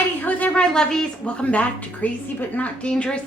Heidi ho there, my lovies. Welcome back to Crazy But Not Dangerous.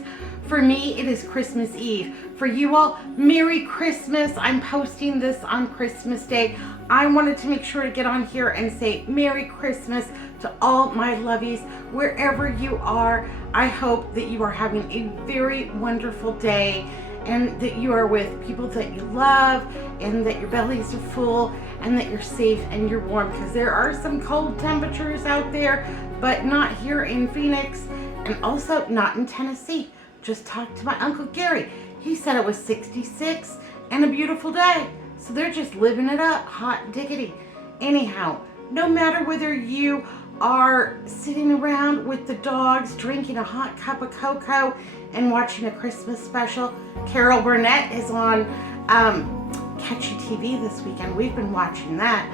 For me, it is Christmas Eve. For you all, Merry Christmas. I'm posting this on Christmas Day. I wanted to make sure to get on here and say Merry Christmas to all my lovies, wherever you are. I hope that you are having a very wonderful day and that you are with people that you love and that your bellies are full and that you're safe and you're warm, because there are some cold temperatures out there, but not here in Phoenix and also not in Tennessee. Just talked to my Uncle Gary. He said it was 66 and a beautiful day. So they're just living it up, hot diggity. Anyhow, no matter whether you are sitting around with the dogs, drinking a hot cup of cocoa and watching a Christmas special. Carol Burnett is on Catchy TV this weekend. We've been watching that.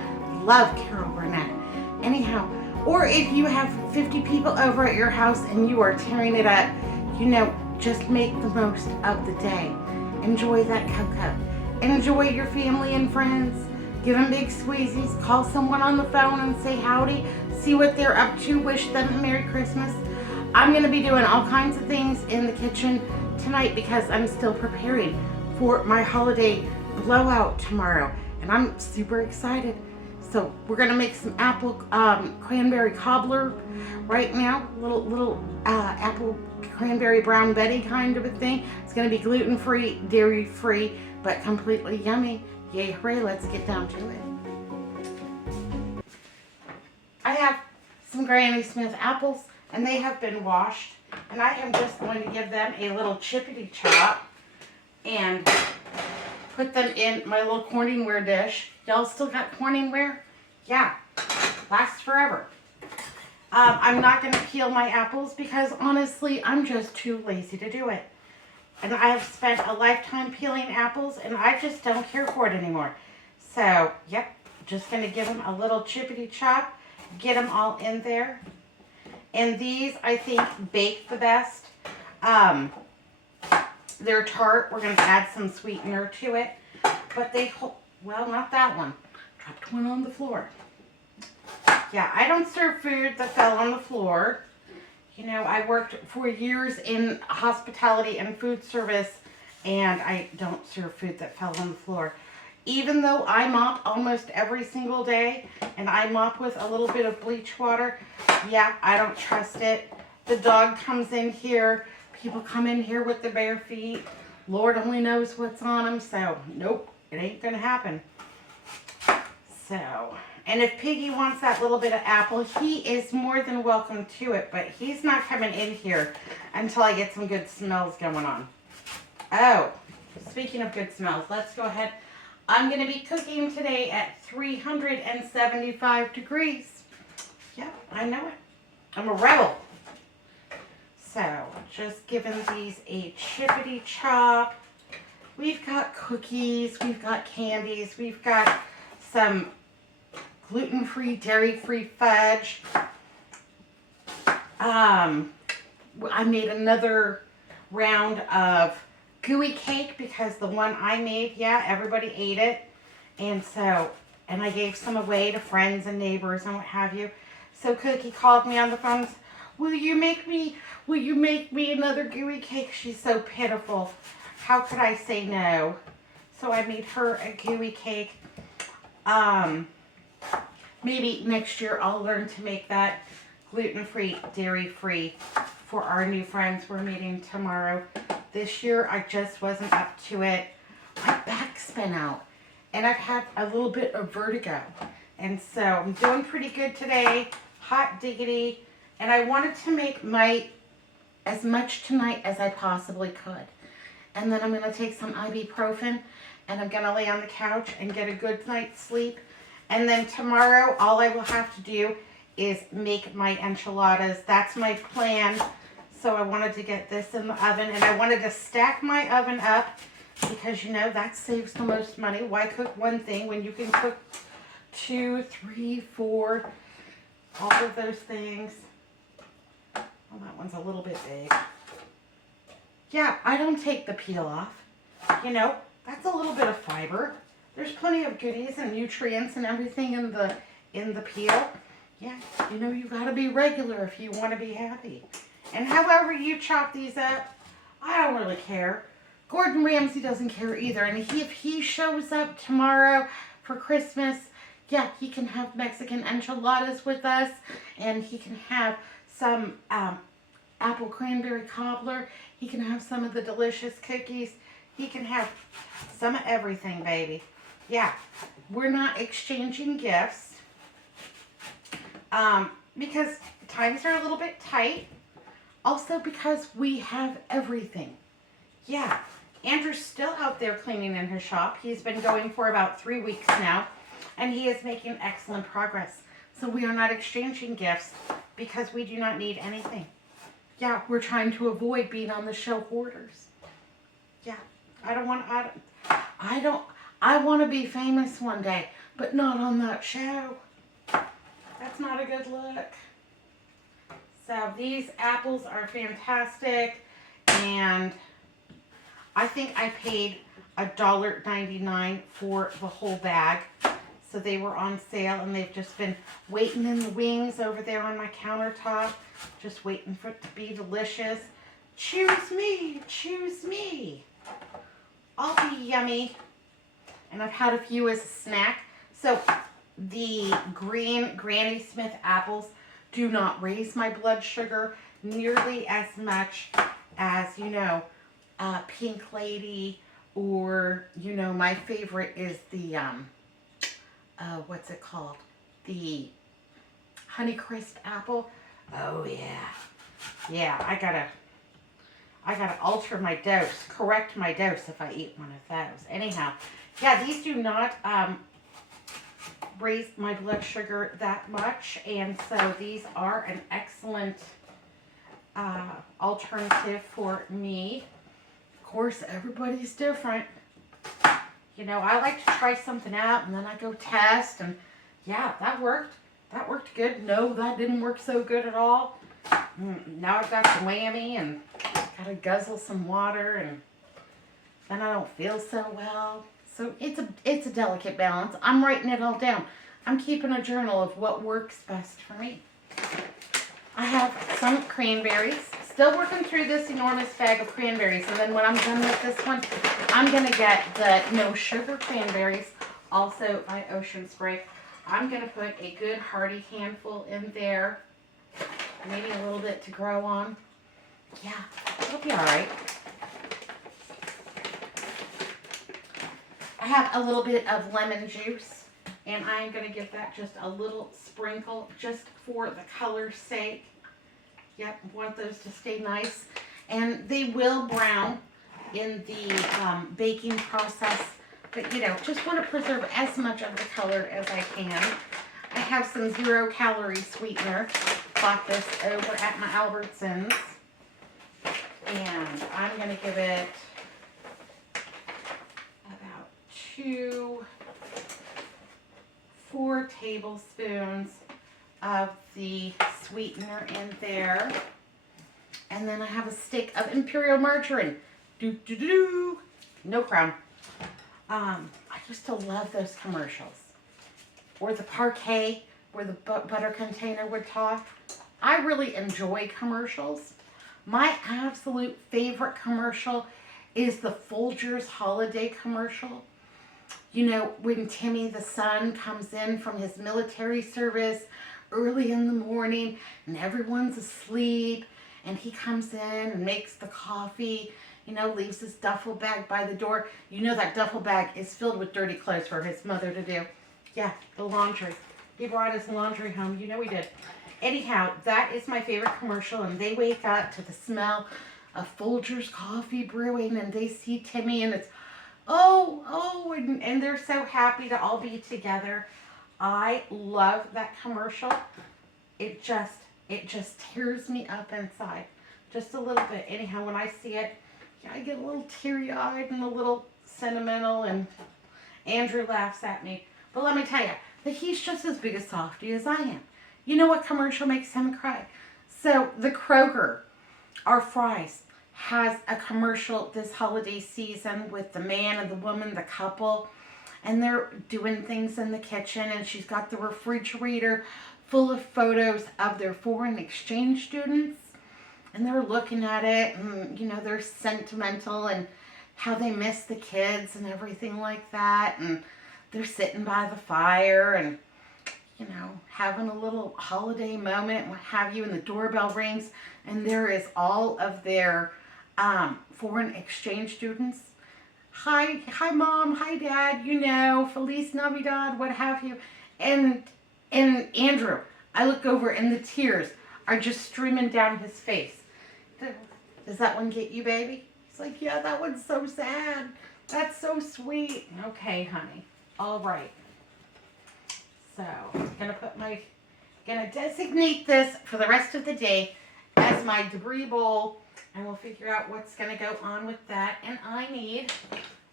Love Carol Burnett. Anyhow, or if you have 50 people over at your house and you are tearing it up, you know, just make the most of the day. Enjoy that cocoa. Enjoy your family and friends. Give them big squeezies. Call someone on the phone and say howdy. See what they're up to. Wish them a Merry Christmas. I'm going to be doing all kinds of things in the kitchen tonight because I'm still preparing for my holiday blowout tomorrow. And I'm super excited. So we're going to make some apple cranberry cobbler right now. Little apple cranberry brown Betty kind of a thing. It's going to be gluten-free, dairy-free, but completely yummy. Yay, hooray, let's get down to it. I have some Granny Smith apples, and they have been washed. And I am just going to give them a little chippity chop and put them in my little Corningware dish. Y'all still got Corningware? Yeah, lasts forever. I'm not going to peel my apples because honestly, I'm just too lazy to do it. And I have spent a lifetime peeling apples and I just don't care for it anymore. So, yep, just going to give them a little chippity chop, get them all in there. And these, I think, bake the best. They're tart. We're going to add some sweetener to it. But they hold, well, not that one. Dropped one on the floor. Yeah, I don't serve food that fell on the floor. You know, I worked for years in hospitality and food service, and I don't serve food that fell on the floor. Even though I mop almost every single day, and I mop with a little bit of bleach water, yeah, I don't trust it. The dog comes in here, people come in here with their bare feet. Lord only knows what's on them, so nope, it ain't gonna happen. So, and if Piggy wants that little bit of apple, he is more than welcome to it, but he's not coming in here until I get some good smells going on. Oh, speaking of good smells, let's go ahead. I'm going to be cooking today at 375 degrees. Yep, I know it. I'm a rebel. So, just giving these a chippity chop. We've got cookies, we've got candies, we've got some gluten-free, dairy-free fudge. I made another round of gooey cake because the one I made, yeah, everybody ate it. And so, and I gave some away to friends and neighbors and what have you. So Cookie called me on the phone and said, will you make me another gooey cake? She's so pitiful. How could I say no? So I made her a gooey cake. Maybe next year I'll learn to make that gluten-free, dairy-free for our new friends we're meeting tomorrow. This year I just wasn't up to it. My back's been out and I've had a little bit of vertigo. And so I'm doing pretty good today, hot diggity. And I wanted to make as much tonight as I possibly could. And then I'm going to take some ibuprofen and I'm going to lay on the couch and get a good night's sleep. And then tomorrow, all I will have to do is make my enchiladas. That's my plan. So I wanted to get this in the oven. And I wanted to stack my oven up because, you know, that saves the most money. Why cook one thing when you can cook 2, 3, 4, all of those things? Well, that one's a little bit big. Yeah, I don't take the peel off. You know, that's a little bit of fiber. There's plenty of goodies and nutrients and everything in the peel. Yeah, you know, you gotta be regular if you want to be happy. And however you chop these up, I don't really care. Gordon Ramsay doesn't care either. And if he shows up tomorrow for Christmas, yeah, he can have Mexican enchiladas with us, and he can have some apple cranberry cobbler. He can have some of the delicious cookies. He can have some of everything, baby. Yeah, we're not exchanging gifts because times are a little bit tight. Also because we have everything. Yeah, Andrew's still out there cleaning in his shop. He's been going for about 3 weeks now, and he is making excellent progress. So we are not exchanging gifts because we do not need anything. Yeah, we're trying to avoid being on the show hoarders. Yeah, I want to be famous one day, but not on that show. That's not a good look. So these apples are fantastic, and I think I paid $1.99 for the whole bag. So they were on sale, and they've just been waiting in the wings over there on my countertop, just waiting for it to be delicious. Choose me, choose me. I'll be yummy. And I've had a few as a snack. So the green Granny Smith apples do not raise my blood sugar nearly as much as, you know, Pink Lady, or, you know, my favorite is the, what's it called? The Honeycrisp apple. Oh, yeah. Yeah, I gotta alter my dose, correct my dose if I eat one of those. Anyhow, yeah, these do not, raise my blood sugar that much, and so these are an excellent alternative for me. Of course, everybody's different. You know, I like to try something out, and then I go test, and yeah, that worked. That worked good. No, that didn't work so good at all. Now I've got the whammy, and gotta guzzle some water, and then I don't feel so well. So it's a delicate balance. I'm writing it all down. I'm keeping a journal of what works best for me. I have some cranberries. Still working through this enormous bag of cranberries. And then when I'm done with this one, I'm going to get the no sugar cranberries, also by Ocean Spray. I'm going to put a good hearty handful in there. Maybe a little bit to grow on. Yeah, it'll be all right. I have a little bit of lemon juice, and I'm going to give that just a little sprinkle just for the color's sake. Yep, want those to stay nice. And they will brown in the baking process, but you know, just want to preserve as much of the color as I can. I have some 0-calorie sweetener. Bought this over at my Albertsons. And I'm going to give it about 4 tablespoons of the sweetener in there. And then I have a stick of Imperial margarine. No crown. I used to love those commercials. Or the parquet where the butter container would talk. I really enjoy commercials. My absolute favorite commercial is the Folgers holiday commercial. You know, when Timmy the son comes in from his military service early in the morning and everyone's asleep, and he comes in and makes the coffee, you know, leaves his duffel bag by the door. You know that duffel bag is filled with dirty clothes for his mother to do. Yeah, the laundry. He brought his laundry home. You know he did. Anyhow, that is my favorite commercial, and they wake up to the smell of Folgers coffee brewing, and they see Timmy, and it's, and they're so happy to all be together. I love that commercial. It just tears me up inside, just a little bit. Anyhow, when I see it, yeah, I get a little teary-eyed and a little sentimental, and Andrew laughs at me. But let me tell you, that he's just as big a softie as I am. You know what commercial makes him cry? So the Kroger, our Fry's, has a commercial this holiday season with the man and the woman, the couple, and they're doing things in the kitchen, and she's got the refrigerator full of photos of their foreign exchange students. And they're looking at it, and they're sentimental and how they miss the kids and everything like that. And they're sitting by the fire and having a little holiday moment, what have you, and the doorbell rings, and there is all of their foreign exchange students. Hi, Mom, hi, Dad, Feliz Navidad, what have you. And Andrew, I look over and the tears are just streaming down his face. Does that one get you, baby? He's like, yeah, that one's so sad. That's so sweet. Okay, honey. All right. So, I'm gonna designate this for the rest of the day as my debris bowl, and we'll figure out what's gonna go on with that. And I need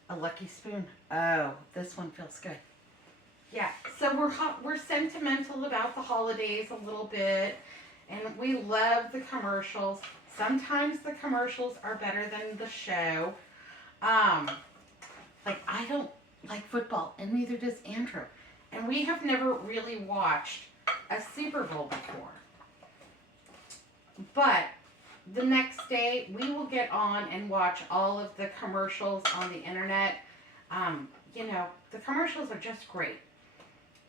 a lucky spoon. Oh, this one feels good. Yeah, so we're sentimental about the holidays a little bit, and we love the commercials. Sometimes the commercials are better than the show. Like, I don't like football, and neither does Andrew. And we have never really watched a Super Bowl before. But the next day, we will get on and watch all of the commercials on the internet. The commercials are just great.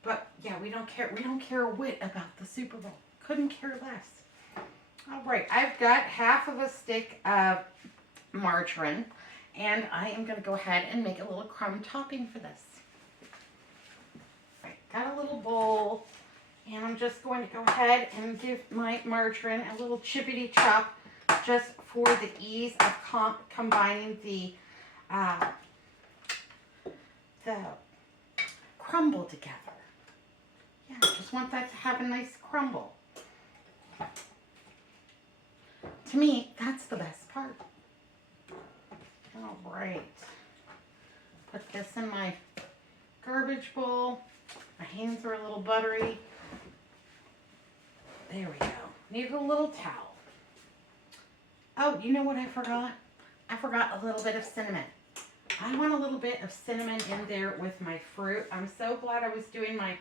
But yeah, we don't care. We don't care a whit about the Super Bowl. Couldn't care less. All right, I've got half of a stick of margarine, and I am going to go ahead and make a little crumb topping for this. All right, got a little bowl, and I'm just going to go ahead and give my margarine a little chippity chop just for the ease of combining the crumble together. Yeah, just want that to have a nice crumble. To me, that's the best part. All right. Put this in my garbage bowl. My hands are a little buttery. There we go. Need a little towel. Oh, you know what I forgot? I forgot a little bit of cinnamon. I want a little bit of cinnamon in there with my fruit. I'm so glad I was doing my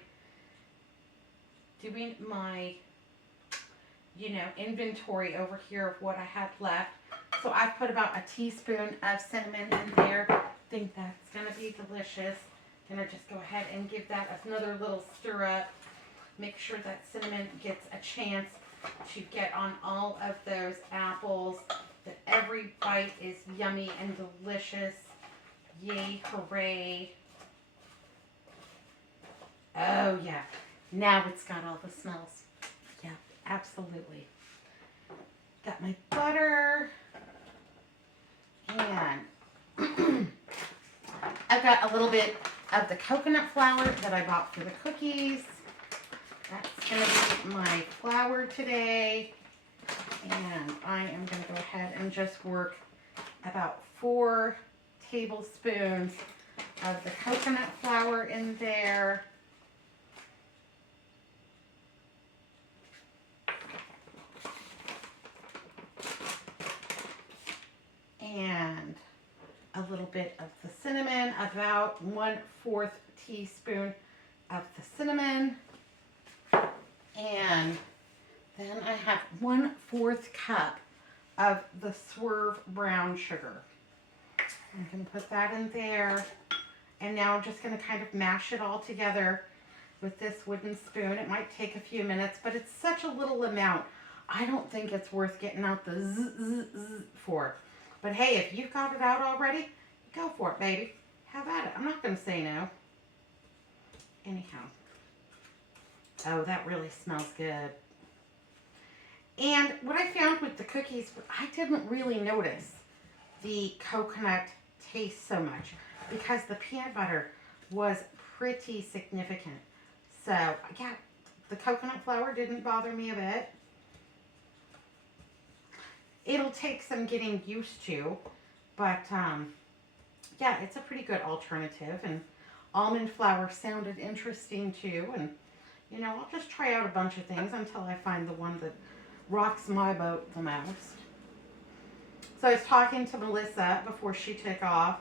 inventory over here of what I had left. So I put about a teaspoon of cinnamon in there. I think that's going to be delicious. Gonna just go ahead and give that another little stir up. Make sure that cinnamon gets a chance to get on all of those apples. That every bite is yummy and delicious. Yay, hooray. Oh yeah, now it's got all the smells. Yeah, absolutely. Got my butter. And I've got a little bit of the coconut flour that I bought for the cookies. That's going to be my flour today. And I am going to go ahead and just work about 4 tablespoons of the coconut flour in there. And a little bit of the cinnamon, about 1/4 teaspoon of the cinnamon. And then I have 1/4 cup of the Swerve brown sugar. I can put that in there. And now I'm just going to kind of mash it all together with this wooden spoon. It might take a few minutes, but it's such a little amount. I don't think it's worth getting out the zzz for. But hey, if you've got it out already, go for it, baby. Have at it. I'm not going to say no. Anyhow. Oh, that really smells good. And what I found with the cookies, I didn't really notice the coconut taste so much because the peanut butter was pretty significant. So, yeah, the coconut flour didn't bother me a bit. It'll take some getting used to, but yeah, it's a pretty good alternative. And almond flour sounded interesting too. And, you know, I'll just try out a bunch of things until I find the one that rocks my boat the most. So I was talking to Melissa before she took off.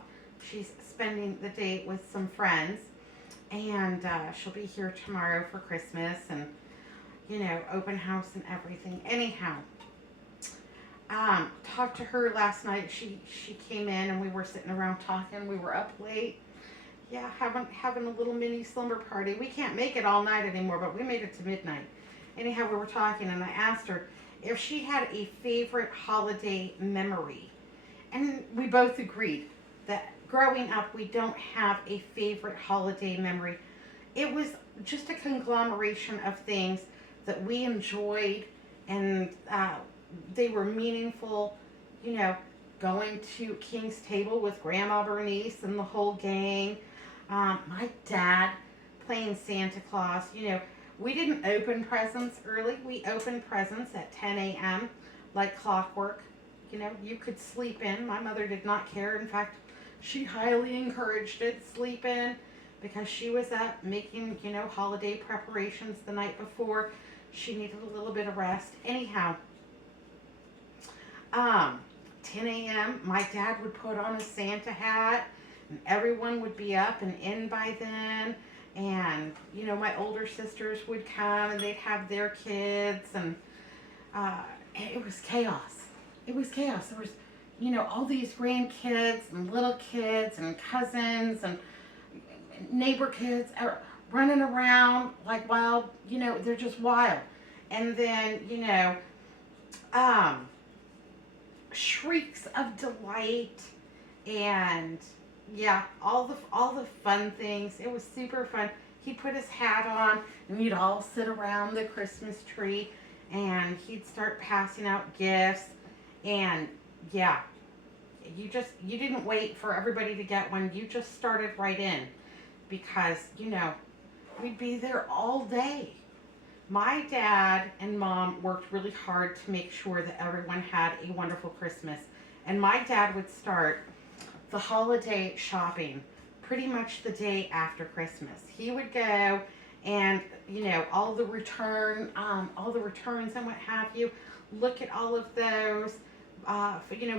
She's spending the day with some friends, and she'll be here tomorrow for Christmas. And open house and everything. Anyhow, talked to her last night. She came in and we were sitting around talking. We were up late. Yeah, having a little mini slumber party. We can't make it all night anymore, but we made it to midnight. Anyhow, we were talking and I asked her if she had a favorite holiday memory. And we both agreed that growing up, we don't have a favorite holiday memory. It was just a conglomeration of things that we enjoyed, and they were meaningful. You know, going to King's Table with Grandma Bernice and the whole gang. My dad playing Santa Claus. We didn't open presents early. We opened presents at 10 a.m. like clockwork. You could sleep in. My mother did not care. In fact, she highly encouraged it, sleep in, because she was up making, holiday preparations the night before. She needed a little bit of rest. Anyhow, 10 a.m., my dad would put on a Santa hat, and everyone would be up and in by then. And, my older sisters would come, and they'd have their kids, and it was chaos. It was chaos. There was, all these grandkids and little kids and cousins and neighbor kids are running around like wild. They're just wild. And then, shrieks of delight and yeah, all the fun things. It was super fun. He'd put his hat on and we'd all sit around the Christmas tree and he'd start passing out gifts. And yeah, you didn't wait for everybody to get one. You just started right in because, we'd be there all day. My dad and mom worked really hard to make sure that everyone had a wonderful Christmas. And my dad would start the holiday shopping pretty much the day after Christmas. He would go and, all the returns and what have you, look at all of those,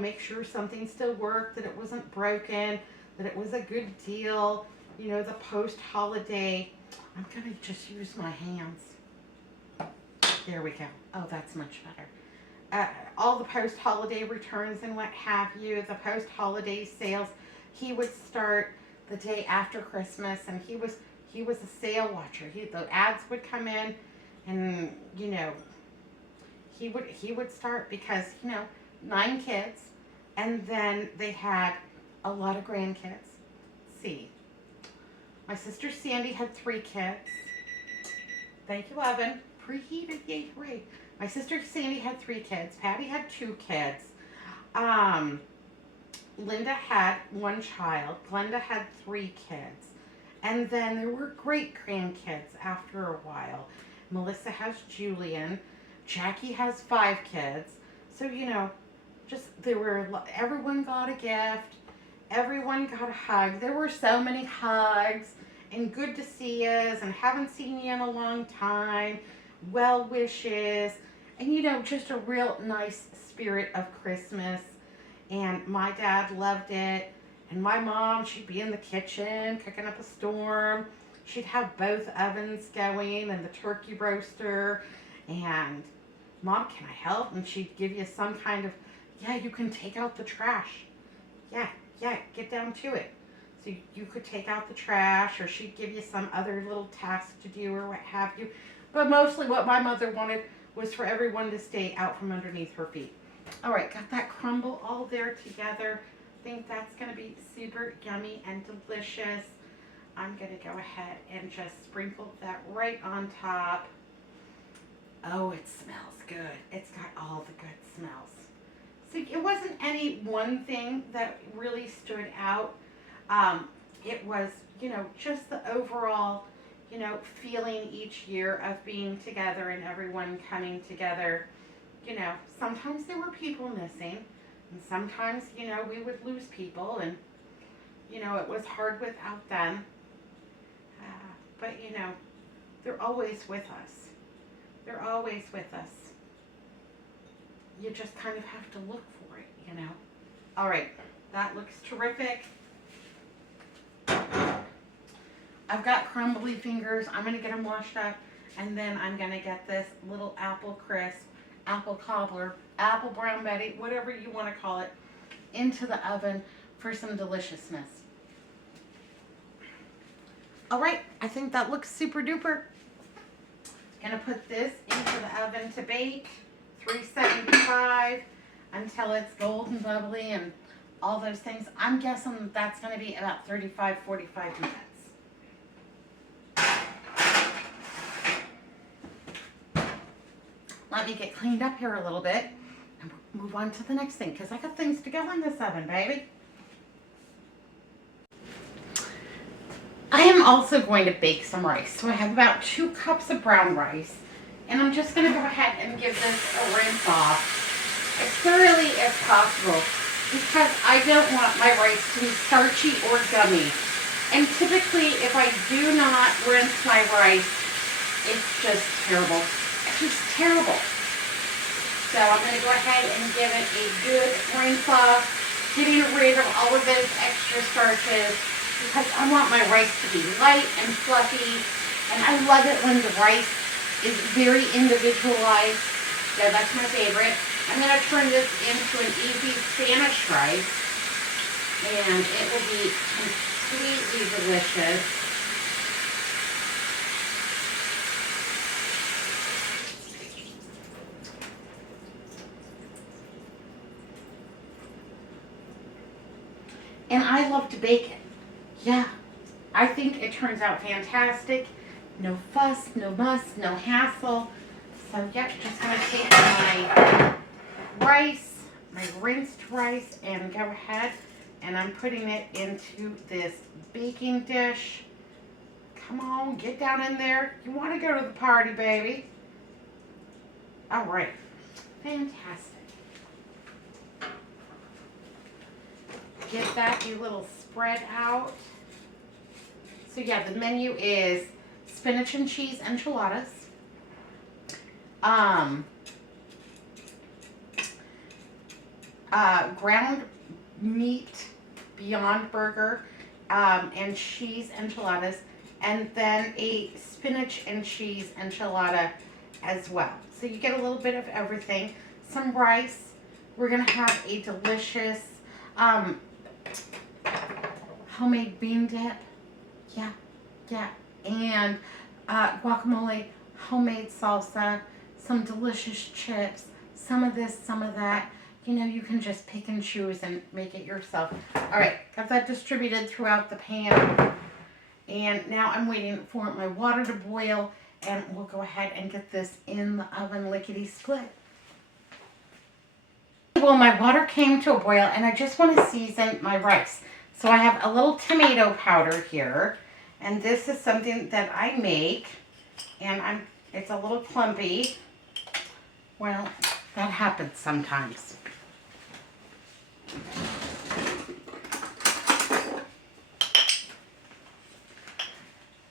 make sure something still worked, that it wasn't broken, that it was a good deal, the post-holiday. I'm going to just use my hands. There we go. Oh, that's much better. All the post-holiday returns and what have you, the post-holiday sales. He would start the day after Christmas, and he was a sale watcher. The ads would come in, and he would start because 9 kids, and then they had a lot of grandkids. Let's see, my sister Sandy had 3 kids. Thank you, Evan. Preheated, yay, hooray. My sister Sandy had 3 kids. Patty had 2 kids. Linda had 1 child. Glenda had 3 kids. And then there were great grandkids after a while. Melissa has Julian. Jackie has 5 kids. So, everyone got a gift. Everyone got a hug. There were so many hugs. And good to see yous. And haven't seen you in a long time. Well wishes. And, just a real nice spirit of Christmas. And my dad loved it. And my mom, she'd be in the kitchen cooking up a storm. She'd have both ovens going and the turkey roaster. And, Mom, can I help? And she'd give you some kind of, yeah, you can take out the trash. Yeah, get down to it. So you could take out the trash, or she'd give you some other little task to do or what have you. But mostly what my mother wanted was for everyone to stay out from underneath her feet. All right, got that crumble all there together. I think that's going to be super yummy and delicious. I'm going to go ahead and just sprinkle that right on top. Oh, it smells good. It's got all the good smells. So it wasn't any one thing that really stood out. It was, just the overall, feeling each year of being together and everyone coming together. Sometimes there were people missing, and sometimes, we would lose people, and, it was hard without them. But, they're always with us. They're always with us. You just kind of have to look for it, All right, that looks terrific. I've got crumbly fingers. I'm going to get them washed up, And then I'm going to get this little apple crisp, apple cobbler, apple brown betty, whatever you want to call it, into the oven for some deliciousness. All right, I think that looks super duper. Gonna put this into the oven to bake, 375, until it's golden bubbly and all those things. I'm guessing that's gonna be about 35, 45 minutes. Let me get cleaned up here a little bit and move on to the next thing, because I got things to go in this oven, baby. I am also going to bake some rice. So I have about 2 cups of brown rice, and I'm just going to go ahead and give this a rinse off as thoroughly as possible, because I don't want my rice to be starchy or gummy. And typically, if I do not rinse my rice, it's just terrible. It's just terrible. So I'm going to go ahead and give it a good rinse off, getting rid of all of those extra starches, because I want my rice to be light and fluffy, and I love it when the rice is very individualized. So that's my favorite. I'm going to turn this into an easy Spanish rice, and it will be completely delicious. And I love to bake it. Yeah, I think it turns out fantastic. No fuss, no muss, no hassle. So, yep, just going to take my rice, my rinsed rice, and go ahead, and I'm putting it into this baking dish. Come on, get down in there. You want to go to the party, baby. All right, fantastic. Get that a little spread out. So yeah, the menu is spinach and cheese enchiladas, ground meat Beyond Burger, and cheese enchiladas, and then a spinach and cheese enchilada as well. So you get a little bit of everything. Some rice. We're gonna have a delicious homemade bean dip. Yeah. And guacamole, homemade salsa, some delicious chips, some of this, some of that. You know, you can just pick and choose and make it yourself. All right, got that distributed throughout the pan. And now I'm waiting for my water to boil, and we'll go ahead and get this in the oven lickety-split. Well, my water came to a boil, and I just want to season my rice. So I have a little tomato powder here, and this is something that I make, and it's a little clumpy. Well, that happens sometimes.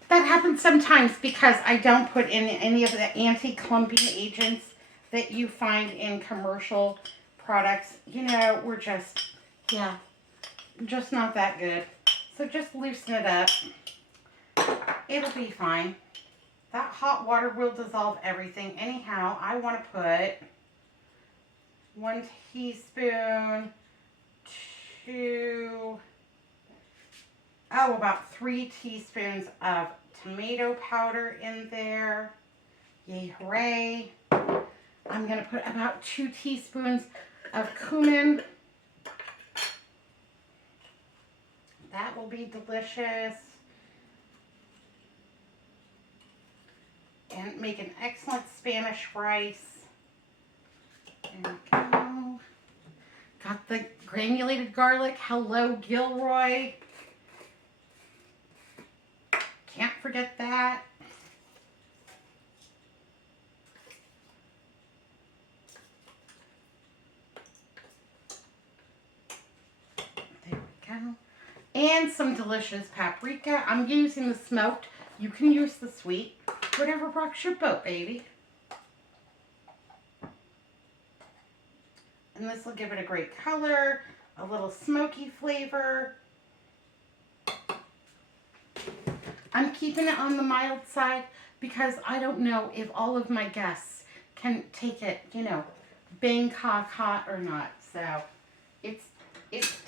That happens sometimes because I don't put in any of the anti-clumping agents that you find in commercial products. You know, we're just not that good. So just loosen it up. It'll be fine. That hot water will dissolve everything. Anyhow, I want to put 1 teaspoon to, about 3 teaspoons of tomato powder in there. Yay, hooray. I'm going to put about 2 teaspoons of cumin. That will be delicious. And make an excellent Spanish rice. There we go. Got the granulated garlic. Hello, Gilroy. Can't forget that. There we go. And some delicious paprika. I'm using the smoked. You can use the sweet. Whatever rocks your boat, baby. And this will give it a great color, a little smoky flavor. I'm keeping it on the mild side because I don't know if all of my guests can take it, Bangkok hot or not. So it's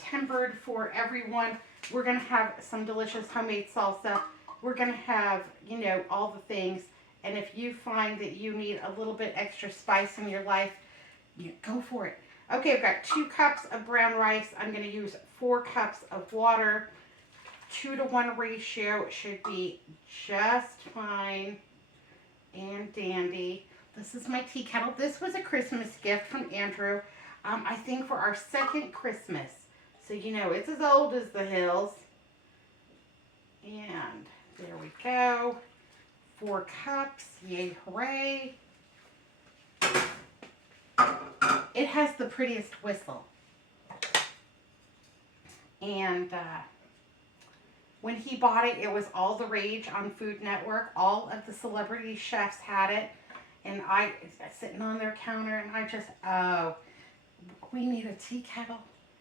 tempered for everyone. We're gonna have some delicious homemade salsa. We're gonna have, all the things. And if you find that you need a little bit extra spice in your life, go for it. Okay, I've got 2 cups of brown rice. I'm gonna use 4 cups of water. 2-to-1 ratio should be just fine and dandy. This is my tea kettle. This was a Christmas gift from Andrew, I think for our 2nd Christmas. So, it's as old as the hills. And there we go. 4 cups. Yay, hooray. It has the prettiest whistle. And when he bought it, it was all the rage on Food Network. All of the celebrity chefs had it. And I was sitting on their counter, and I just, we need a tea kettle.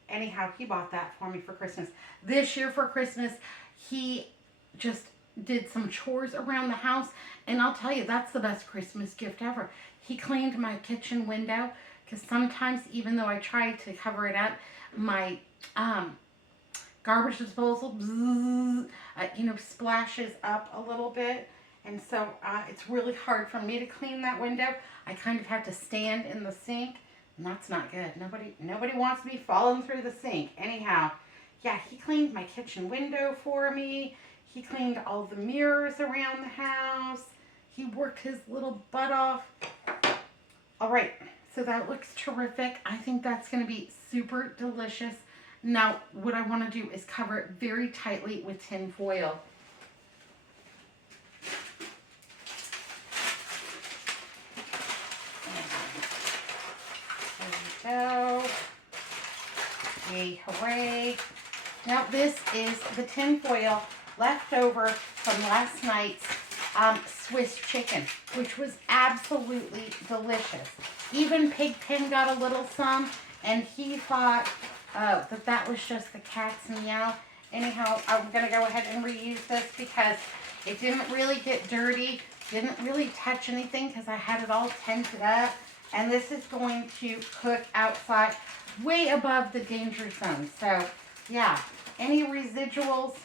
Anyhow, he bought that for me for Christmas. This year for Christmas, he just did some chores around the house. And I'll tell you, that's the best Christmas gift ever. He cleaned my kitchen window, because sometimes, even though I try to cover it up, my garbage disposal, splashes up a little bit. And so it's really hard for me to clean that window. I kind of have to stand in the sink, and that's not good. Nobody wants to be falling through the sink. Anyhow, yeah, he cleaned my kitchen window for me. He cleaned all the mirrors around the house. He worked his little butt off. All right, so that looks terrific. I think that's going to be super delicious. Now, what I want to do is cover it very tightly with tin foil. There we go. Yay, hooray. Now, this is the tin foil left over from last night's Swiss chicken, which was absolutely delicious. Even Pigpen got a little some, and he thought that was just the cat's meow. Anyhow, I'm going to go ahead and reuse this because it didn't really get dirty, didn't really touch anything because I had it all tented up. And this is going to cook outside way above the danger zone. So, yeah, any residuals,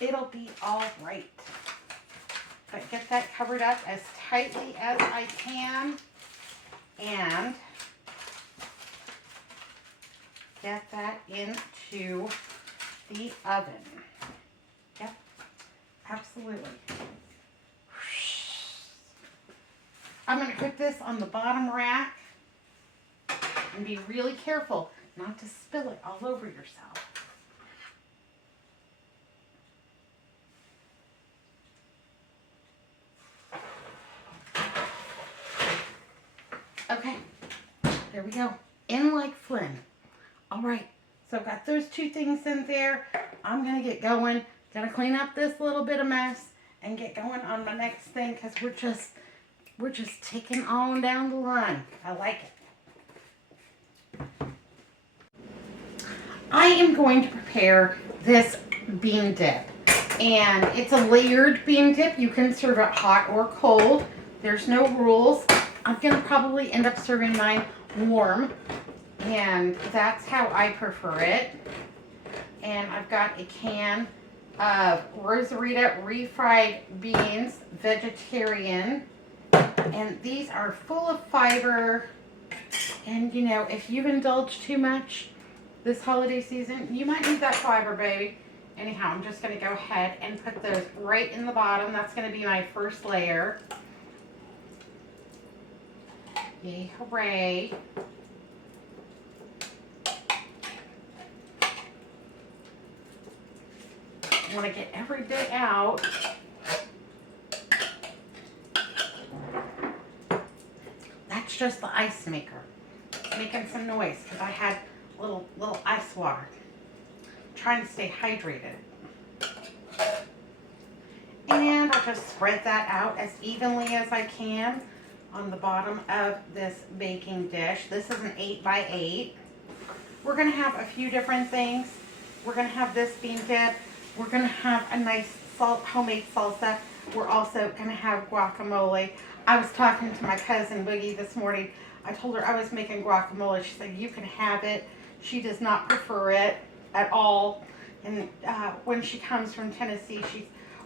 it'll be all right. But get that covered up as tightly as I can. And get that into the oven. Yep, absolutely. I'm going to cook this on the bottom rack and be really careful not to spill it all over yourself. Okay, there we go. In like Flynn. All right, so I've got those 2 things in there. I'm going to get going. Got to clean up this little bit of mess and get going on my next thing because we're just ticking on down the line. I like it. I am going to prepare this bean dip. And it's a layered bean dip. You can serve it hot or cold. There's no rules. I'm going to probably end up serving mine warm. And that's how I prefer it. And I've got a can of Rosarita refried beans, vegetarian. And these are full of fiber. And if you've indulged too much this holiday season, you might need that fiber, baby. Anyhow, I'm just going to go ahead and put those right in the bottom. That's going to be my first layer. Yay, hooray. I want to get every bit out. That's just the ice maker. It's making some noise because I had little ice water. I'm trying to stay hydrated. And I'll just spread that out as evenly as I can on the bottom of this baking dish. This is an 8x8. We're going to have a few different things. We're going to have this bean dip. We're going to have a nice homemade salsa. we're also going to have guacamole. I was talking to my cousin Boogie this morning. I told her I was making guacamole. She said, you can have it. She does not prefer it at all. And when she comes from Tennessee, she's,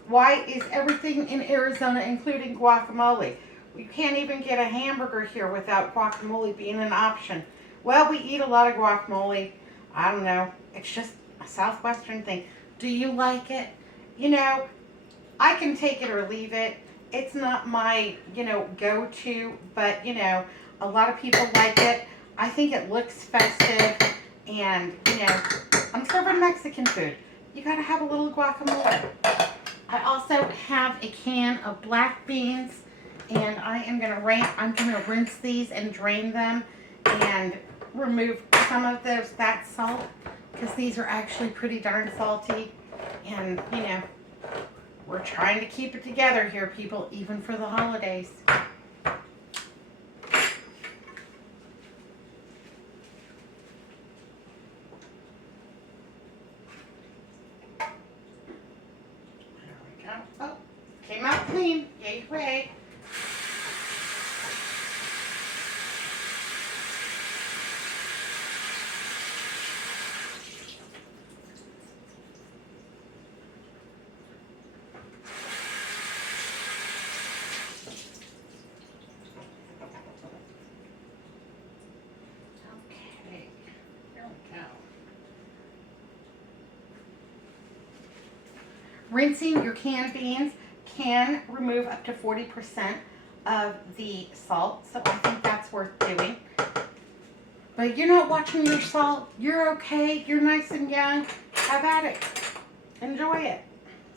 why is everything in Arizona, including guacamole? We can't even get a hamburger here without guacamole being an option. Well, we eat a lot of guacamole. I don't know. It's just a Southwestern thing. Do you like it? You know, I can take it or leave it. It's not my, go-to, but, a lot of people like it. I think it looks festive, and, I'm serving Mexican food. You gotta have a little guacamole. I also have a can of black beans, and I'm gonna rinse these and drain them and remove some of that salt, because these are actually pretty darn salty, and, we're trying to keep it together here, people, even for the holidays. There we go. Oh, came out clean. Yay, hooray. Okay, there we go. Rinsing your canned beans can remove up to 40% of the salt, so I think that's worth doing. But you're not watching your salt. You're okay. You're nice and young. Have at it. Enjoy it.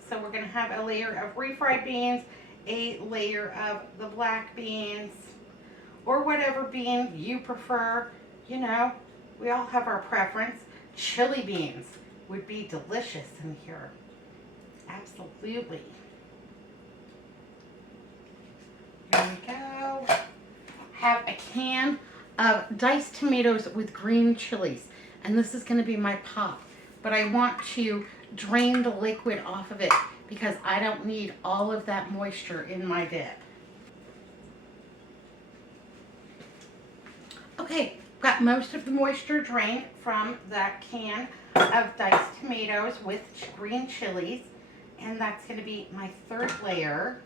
So we're going to have a layer of refried beans, a layer of the black beans, or whatever bean you prefer. We all have our preference. Chili beans would be delicious in here. Absolutely. There we go. Have a can of diced tomatoes with green chilies. And this is going to be my pop. But I want to drain the liquid off of it because I don't need all of that moisture in my dip. Okay, got most of the moisture drained from that can of diced tomatoes with green chilies. And that's going to be my third layer.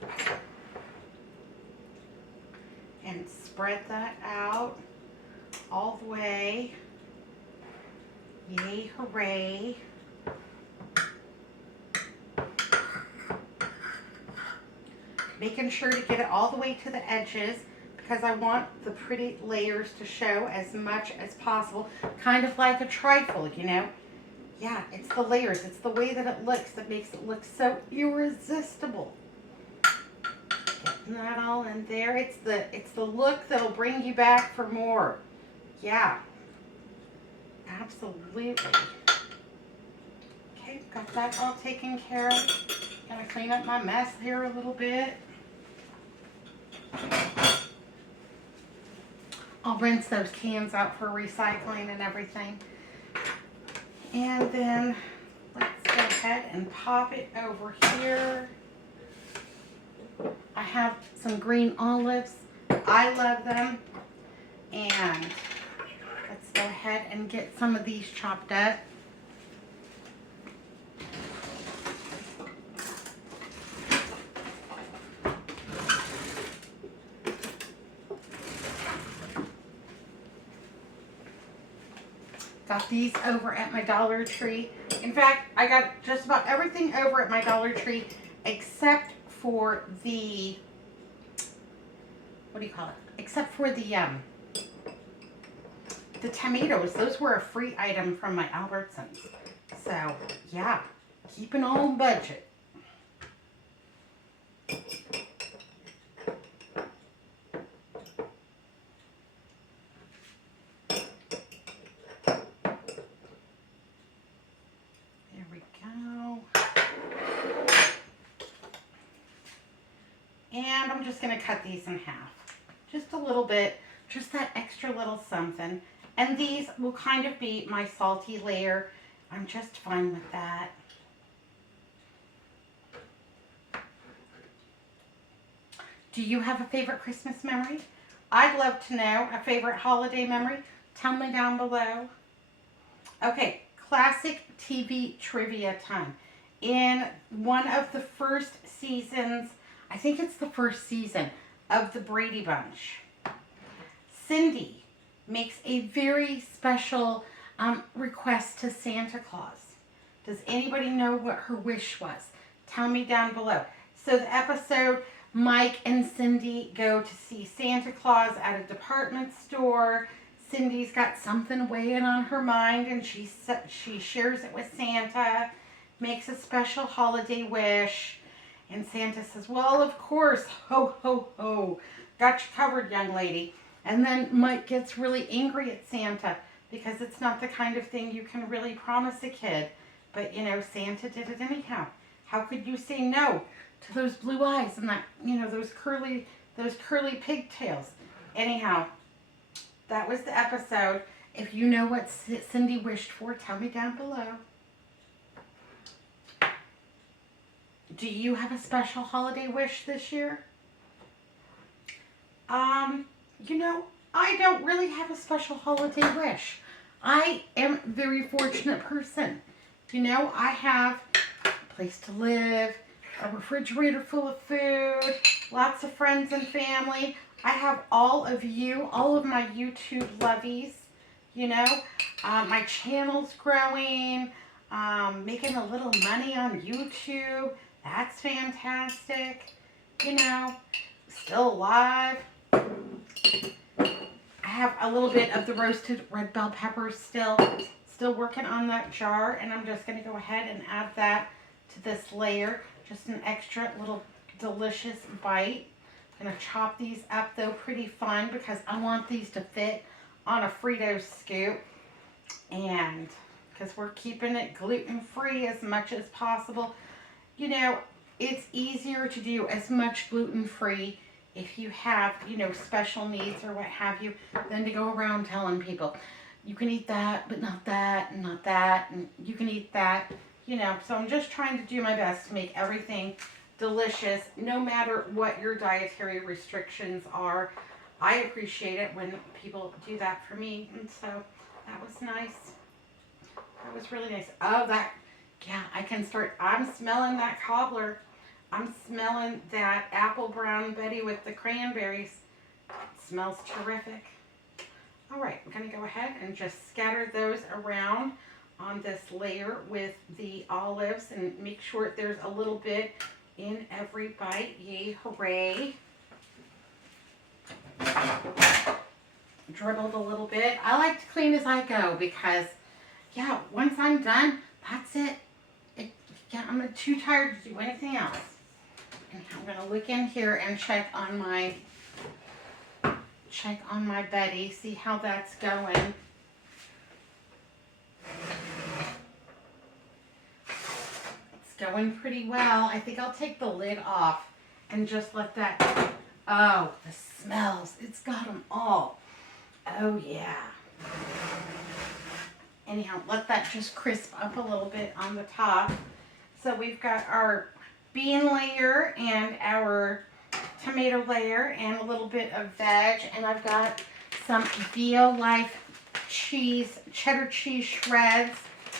And spread that out all the way. Yay, hooray. Making sure to get it all the way to the edges because I want the pretty layers to show as much as possible. Kind of like a trifle, Yeah, it's the layers. It's the way that it looks that makes it look so irresistible. Getting that all in there. It's the look that'll bring you back for more. Yeah. Absolutely. Okay, got that all taken care of. Gotta clean up my mess here a little bit. I'll rinse those cans out for recycling and everything. And then let's go ahead and pop it over here. I have some green olives. I love them. And let's go ahead and get some of these chopped up. Got these over at my Dollar Tree. In fact, I got just about everything over at my Dollar Tree except for the, what do you call it? Except for the tomatoes. Those were a free item from my Albertsons. So, yeah, keeping on budget. And I'm just going to cut these in half. Just a little bit. Just that extra little something. And these will kind of be my salty layer. I'm just fine with that. Do you have a favorite Christmas memory? I'd love to know a favorite holiday memory. Tell me down below. Okay, classic TV trivia time. In one of the first seasons, I think it's the first season of the Brady Bunch, Cindy makes a very special request to Santa Claus. Does anybody know what her wish was? Tell me down below. So the episode, Mike and Cindy go to see Santa Claus at a department store. Cindy's got something weighing on her mind and she shares it with Santa, makes a special holiday wish, and Santa says, well, of course, ho, ho, ho. Got you covered, young lady. And then Mike gets really angry at Santa because it's not the kind of thing you can really promise a kid. But, you know, Santa did it anyhow. How could you say no to those blue eyes and that, you know, those curly pigtails? Anyhow, that was the episode. If you know what Cindy wished for, tell me down below. Do you have a special holiday wish this year? You know, I don't really have a special holiday wish. I am a very fortunate person. You know, I have a place to live, a refrigerator full of food, lots of friends and family. I have all of you, all of my YouTube lovies, you know. My channel's growing, making a little money on YouTube. That's fantastic. You know, still alive. I have a little bit of the roasted red bell peppers still working on that jar, and I'm just going to go ahead and add that to this layer. Just an extra little delicious bite. I'm going to chop these up though pretty fine because I want these to fit on a Frito scoop, and because we're keeping it gluten-free as much as possible. You know, it's easier to do as much gluten-free if you have, you know, special needs or what have you, than to go around telling people, you can eat that, but not that, and not that, and you can eat that, you know. So I'm just trying to do my best to make everything delicious, no matter what your dietary restrictions are. I appreciate it when people do that for me, and so that was nice. That was really nice. Oh, that, yeah, I can start, I'm smelling that cobbler. I'm smelling that apple brown Betty with the cranberries. It smells terrific. All right, I'm going to go ahead and just scatter those around on this layer with the olives and make sure there's a little bit in every bite. Yay, hooray. Dribbled a little bit. I like to clean as I go because, yeah, once I'm done, that's it. Yeah, I'm too tired to do anything else. And I'm going to look in here and check on my Betty, see how that's going. It's going pretty well. I think I'll take the lid off and just let that, oh, the smells. It's got them all. Oh, yeah. Anyhow, let that just crisp up a little bit on the top. So we've got our bean layer and our tomato layer and a little bit of veg, and I've got some Veal Life cheese, cheddar cheese shreds.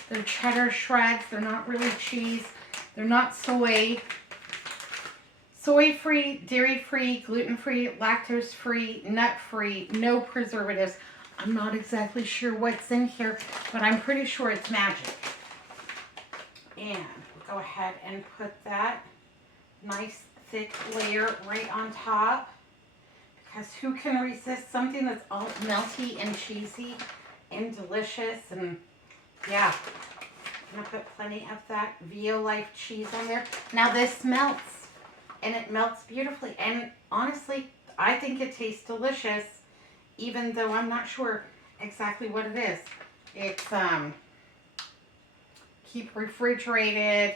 They're cheddar shreds. They're not really cheese. They're not soy. Soy-free, dairy-free, gluten-free, lactose-free, nut-free, no preservatives. I'm not exactly sure what's in here, but I'm pretty sure it's magic. And we'll go ahead and put that nice thick layer right on top, because who can resist something that's all melty and cheesy and delicious? And yeah, I'm gonna put plenty of that Veal Life cheese on there. Now this melts, and it melts beautifully, and honestly I think it tastes delicious, even though I'm not sure exactly what it is. It's keep refrigerated,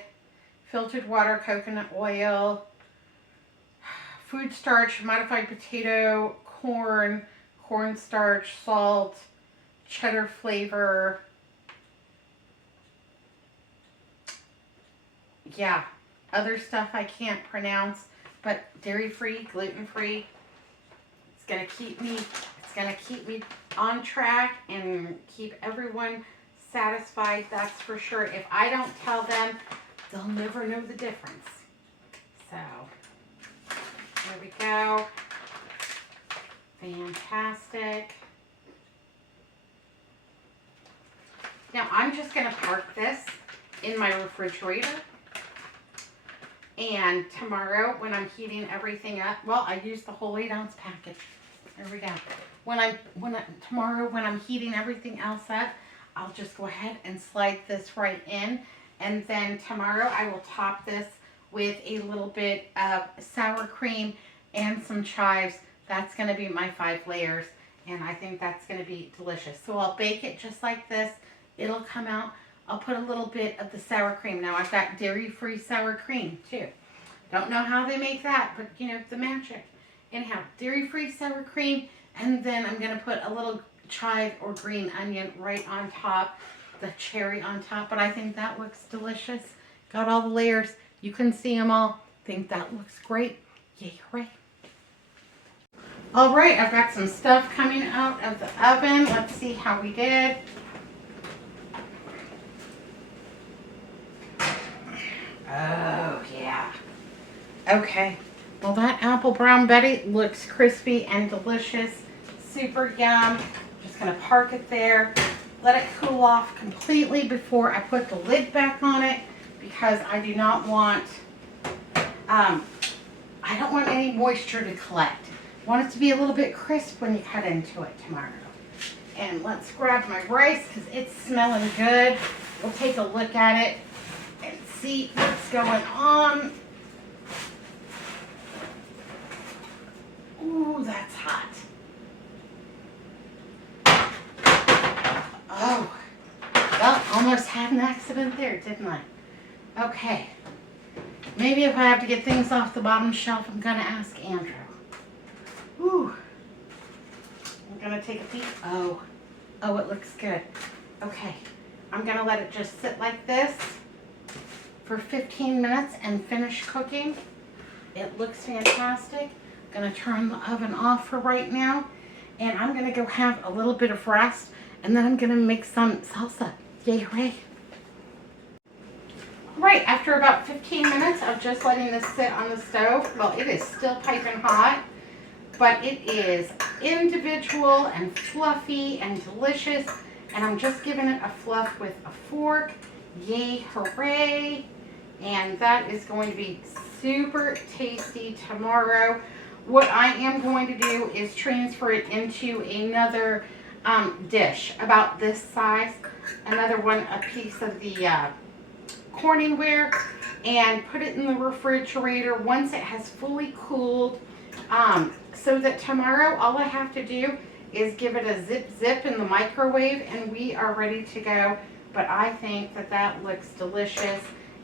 filtered water, coconut oil, food starch, modified potato, corn, cornstarch, salt, cheddar flavor. Yeah, other stuff I can't pronounce. but dairy-free, gluten-free. It's gonna keep me on track and keep everyone satisfied, that's for sure. If I don't tell them, they'll never know the difference. So, there we go. Fantastic. Now, I'm just going to park this in my refrigerator. And tomorrow, when I'm heating everything up, well, I used the whole 8-ounce package. There we go. Tomorrow, when I'm heating everything else up, I'll just go ahead and slide this right in. And then tomorrow, I will top this with a little bit of sour cream and some chives. That's going to be my 5 layers. And I think that's going to be delicious. So I'll bake it just like this. It'll come out. I'll put a little bit of the sour cream. Now I've got dairy-free sour cream too. Don't know how they make that, but you know, the magic. Anyhow, dairy-free sour cream, and then I'm gonna put a little chive or green onion right on top, the cherry on top, but I think that looks delicious. Got all the layers. You can see them all. Think that looks great. Yay, hooray. All right, I've got some stuff coming out of the oven. Let's see how we did. Oh, yeah. Okay. Well, that apple brown Betty looks crispy and delicious. Super yum. Just going to park it there. Let it cool off completely before I put the lid back on it, because I do not want, I don't want any moisture to collect. I want it to be a little bit crisp when you cut into it tomorrow. And let's grab my rice because it's smelling good. We'll take a look at it and see what's going on. Ooh, that's hot. Oh, well, almost had an accident there, didn't I? Okay. Maybe if I have to get things off the bottom shelf, I'm going to ask Andrew. Ooh. I'm going to take a peek. Oh, it looks good. Okay. I'm going to let it just sit like this for 15 minutes and finish cooking. It looks fantastic. I'm going to turn the oven off for right now. And I'm going to go have a little bit of rest. And then I'm going to make some salsa. Yay, hooray. Right, after about 15 minutes of just letting this sit on the stove, well, it is still piping hot, but it is individual and fluffy and delicious. And I'm just giving it a fluff with a fork. Yay, hooray. And that is going to be super tasty tomorrow. What I am going to do is transfer it into another dish about this size. Another one, a piece of the Corningware, and put it in the refrigerator once it has fully cooled, so that tomorrow all I have to do is give it a zip in the microwave and we are ready to go. But I think that that looks delicious.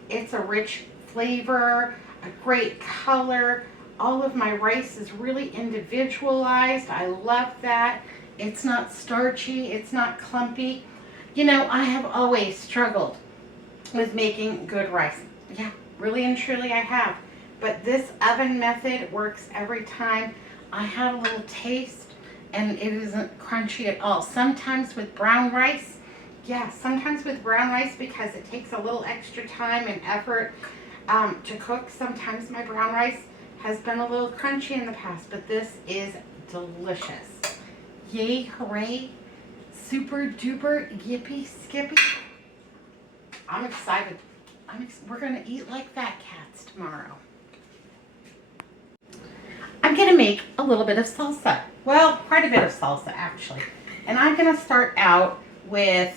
It's a rich flavor, a great color. All of my rice is really individualized. I love that. It's not starchy, it's not clumpy. You know, I have always struggled with making good rice. Yeah, really and truly I have. But this oven method works every time. I have a little taste and it isn't crunchy at all. Sometimes with brown rice, sometimes with brown rice, because it takes a little extra time and effort to cook. Sometimes my brown rice has been a little crunchy in the past, but this is delicious. Yay, hooray, super duper, yippee, skippy. I'm excited. We're going to eat like fat cats tomorrow. I'm going to make a little bit of salsa. Well, quite a bit of salsa, actually. And I'm going to start out with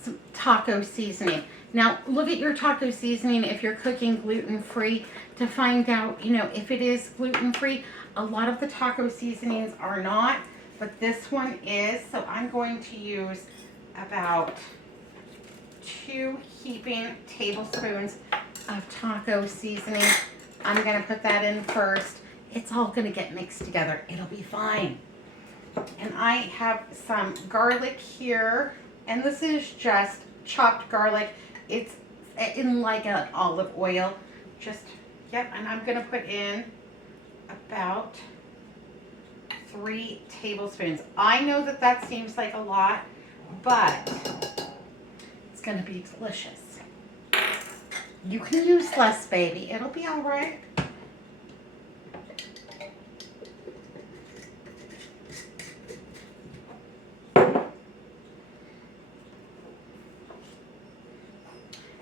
some taco seasoning. Now, look at your taco seasoning if you're cooking gluten-free to find out, you know, if it is gluten-free. A lot of the taco seasonings are not, but this one is. So I'm going to use about 2 heaping tablespoons of taco seasoning. I'm going to put that in first. It's all going to get mixed together. It'll be fine. And I have some garlic here, and this is just chopped garlic. It's in like an olive oil, just Yep, and I'm going to put in about 3 tablespoons. I know that that seems like a lot, but it's going to be delicious. You can use less, baby. It'll be all right.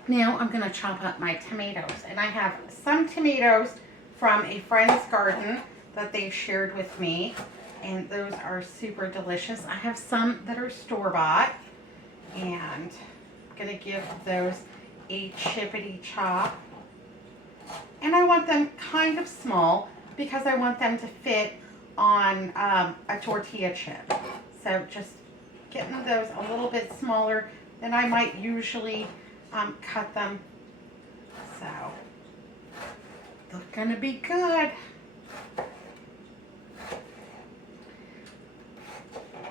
Now I'm going to chop up my tomatoes. And I have some tomatoes from a friend's garden that they've shared with me. And those are super delicious. I have some that are store-bought. And I'm going to give those a chippity chop. And I want them kind of small because I want them to fit on a tortilla chip. So just getting those a little bit smaller than I might usually cut them. So they're going to be good.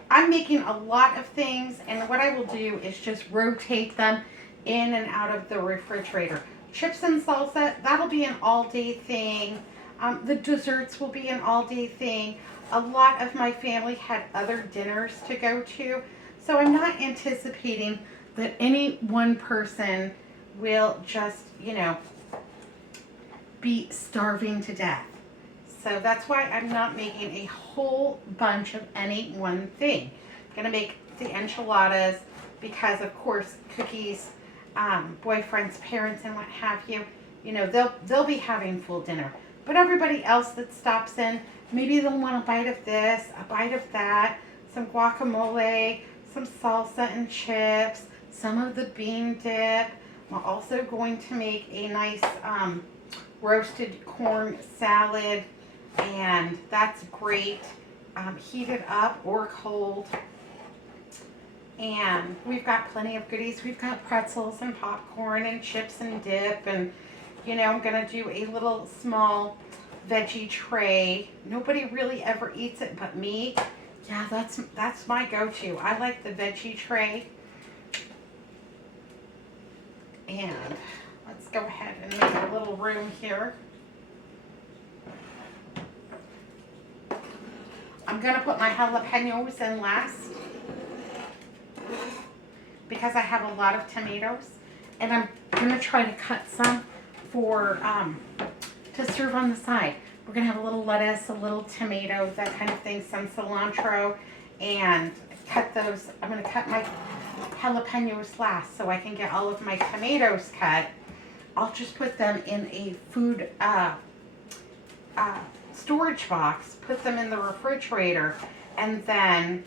I'm making a lot of things, and what I will do is just rotate them in and out of the refrigerator. Chips and salsa, that'll be an all-day thing. The desserts will be an all-day thing. A lot of my family had other dinners to go to, so I'm not anticipating that any one person will just, be starving to death. So that's why I'm not making a whole bunch of any one thing. I'm gonna make the enchiladas because, of course, cookies, boyfriends, parents, and what have you, they'll be having full dinner. But everybody else that stops in, maybe they'll want a bite of this, a bite of that, some guacamole, some salsa and chips, some of the bean dip. I'm also going to make a nice roasted corn salad, and that's great, heated up or cold. And we've got plenty of goodies. We've got pretzels and popcorn and chips and dip, and I'm gonna do a little small veggie tray. Nobody really ever eats it but me. Yeah, that's my go-to. I like the veggie tray. And let's go ahead and make a little room here. I'm going to put my jalapenos in last because I have a lot of tomatoes. And I'm going to try to cut some for to serve on the side. We're going to have a little lettuce, a little tomato, that kind of thing, some cilantro, and cut those. I'm going to cut my jalapenos last so I can get all of my tomatoes cut. I'll just put them in a food storage box, put them in the refrigerator, and then,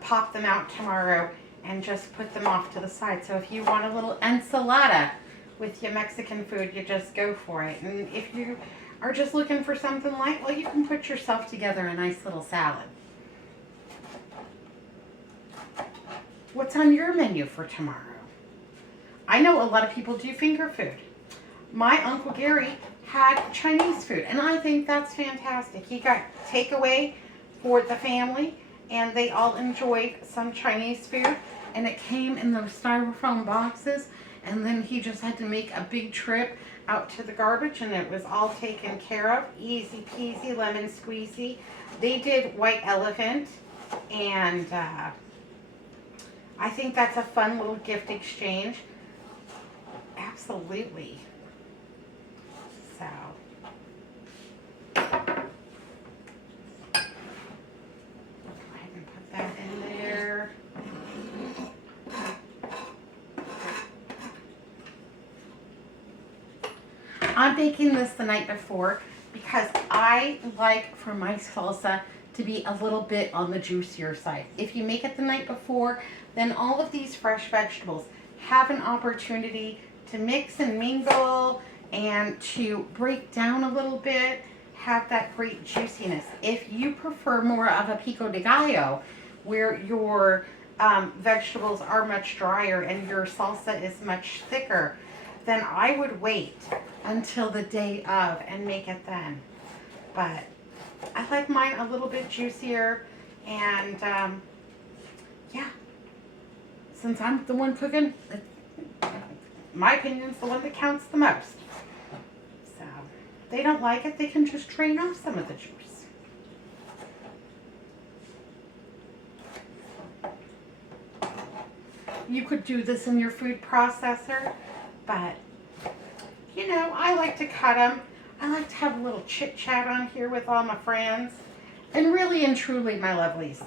pop them out tomorrow and just put them off to the side. So if you want a little enchilada with your Mexican food, you just go for it. And if you are just looking for something light, well, you can put yourself together a nice little salad. What's on your menu for tomorrow? I know a lot of people do finger food. My Uncle Gary had Chinese food, and I think that's fantastic. He got takeaway for the family, and they all enjoyed some Chinese food, and it came in those styrofoam boxes, and then he just had to make a big trip out to the garbage, and it was all taken care of. Easy peasy, lemon squeezy. They did white elephant, and I think that's a fun little gift exchange. Absolutely. So, go ahead and put that in there. I'm baking this the night before because I like for my salsa to be a little bit on the juicier side. If you make it the night before, then all of these fresh vegetables have an opportunity to mix and mingle and to break down a little bit, have that great juiciness. If you prefer more of a pico de gallo, where your vegetables are much drier and your salsa is much thicker, then I would wait until the day of and make it then. But I like mine a little bit juicier, and yeah, since I'm the one cooking, my opinion is the one that counts the most. So, if they don't like it, they can just drain off some of the juice. You could do this in your food processor, but, you know, I like to cut them. I like to have a little chit chat on here with all my friends. And really and truly, my lovelies,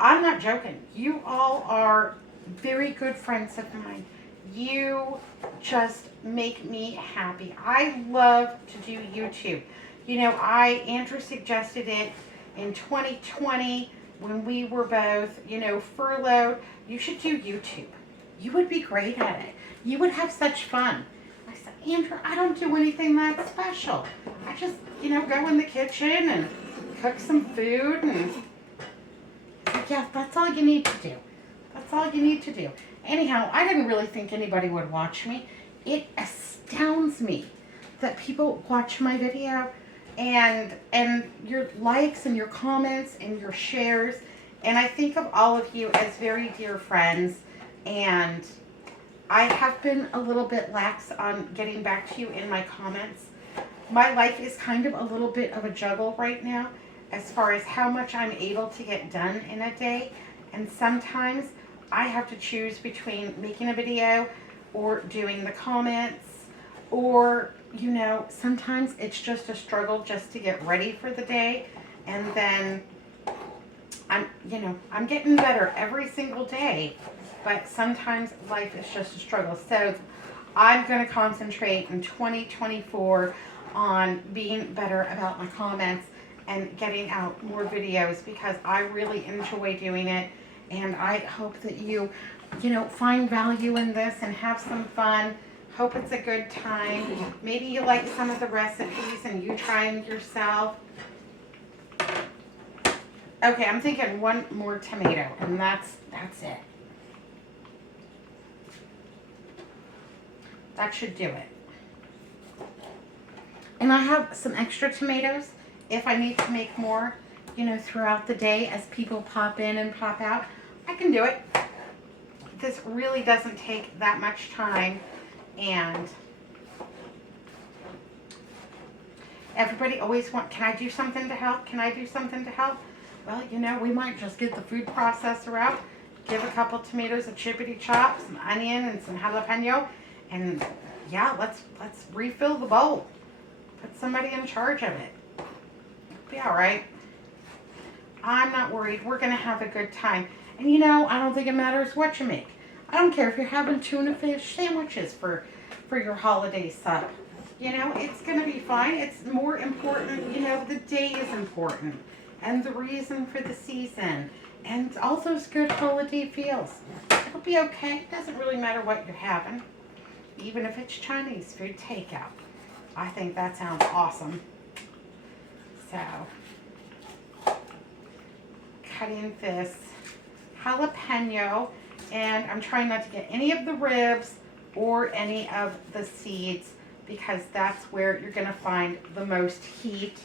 I'm not joking. You all are very good friends of mine. You just make me happy. I love to do YouTube. You know, Andrew suggested it in 2020 when we were both, you know, furloughed. You should do YouTube. You would be great at it. You would have such fun. I said, Andrew, I don't do anything that special. I just, you know, go in the kitchen and cook some food. And yeah, that's all you need to do. That's all you need to do. Anyhow, I didn't really think anybody would watch me. It astounds me that people watch my video and your likes and your comments and your shares. And I think of all of you as very dear friends. And I have been a little bit lax on getting back to you in my comments. My life is kind of a little bit of a juggle right now as far as how much I'm able to get done in a day. And sometimes I have to choose between making a video or doing the comments, or, you know, sometimes it's just a struggle just to get ready for the day. And then I'm getting better every single day, but sometimes life is just a struggle. So I'm going to concentrate in 2024 on being better about my comments and getting out more videos, because I really enjoy doing it. And I hope that you find value in this and have some fun. Hope it's a good time. Maybe you like some of the recipes and you try them yourself. Okay, I'm thinking one more tomato, and that's it. That should do it. And I have some extra tomatoes if I need to make more, you know, throughout the day as people pop in and pop out. I can do it. This really doesn't take that much time, and everybody always wants, can I do something to help? Can I do something to help? Well, you know, we might just get the food processor out, give a couple tomatoes a chippity chop, some onion and some jalapeno, and yeah, let's refill the bowl. Put somebody in charge of it. It'll be all right. I'm not worried. We're going to have a good time. And you know, I don't think it matters what you make. I don't care if you're having tuna fish sandwiches for your holiday sup. You know, it's going to be fine. It's more important, you know, the day is important. And the reason for the season. And all those good holiday feels. It'll be okay. It doesn't really matter what you're having. Even if it's Chinese food takeout. I think that sounds awesome. So, cutting this jalapeno, and I'm trying not to get any of the ribs or any of the seeds, because that's where you're going to find the most heat.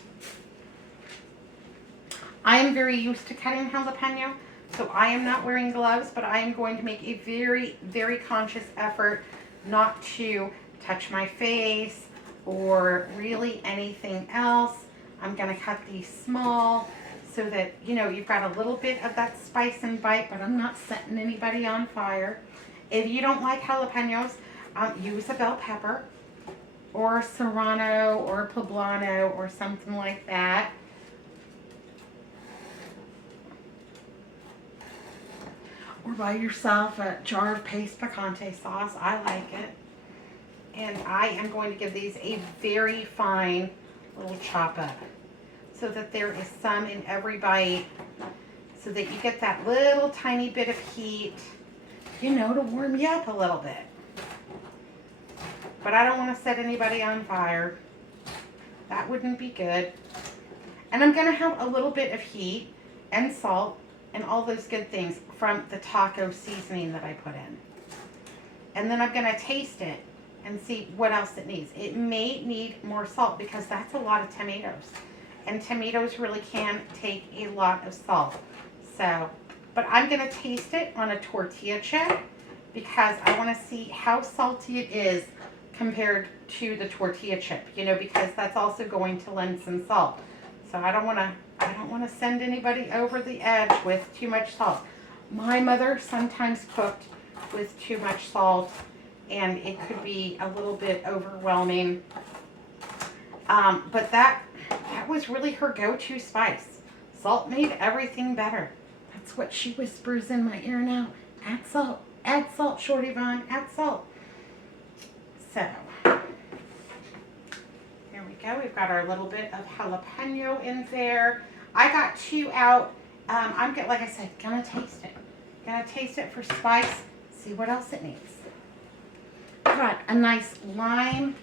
I am very used to cutting jalapeno, so I am not wearing gloves, but I am going to make a very, very conscious effort not to touch my face or really anything else. I'm going to cut these small so that, you know, you've got a little bit of that spice and bite, but I'm not setting anybody on fire. If you don't like jalapenos, use a bell pepper or serrano or poblano or something like that. Or buy yourself a jar of paste picante sauce. I like it. And I am going to give these a very fine little chop up, so that there is some in every bite, so that you get that little tiny bit of heat, you know, to warm you up a little bit. But I don't want to set anybody on fire. That wouldn't be good. And I'm going to have a little bit of heat and salt and all those good things from the taco seasoning that I put in. And then I'm going to taste it and see what else it needs. It may need more salt, because that's a lot of tomatoes. And tomatoes really can take a lot of salt. So, but I'm going to taste it on a tortilla chip, because I want to see how salty it is compared to the tortilla chip, you know, because that's also going to lend some salt. So I don't want to send anybody over the edge with too much salt. My mother sometimes cooked with too much salt, and it could be a little bit overwhelming. But that was really her go-to spice. Salt made everything better. That's what she whispers in my ear now. Add salt, Shorty Vaughn, add salt. So, there we go. We've got our little bit of jalapeno in there. I got 2 out. Like I said, gonna taste it. Gonna taste it for spice, see what else it needs. Got a nice lime.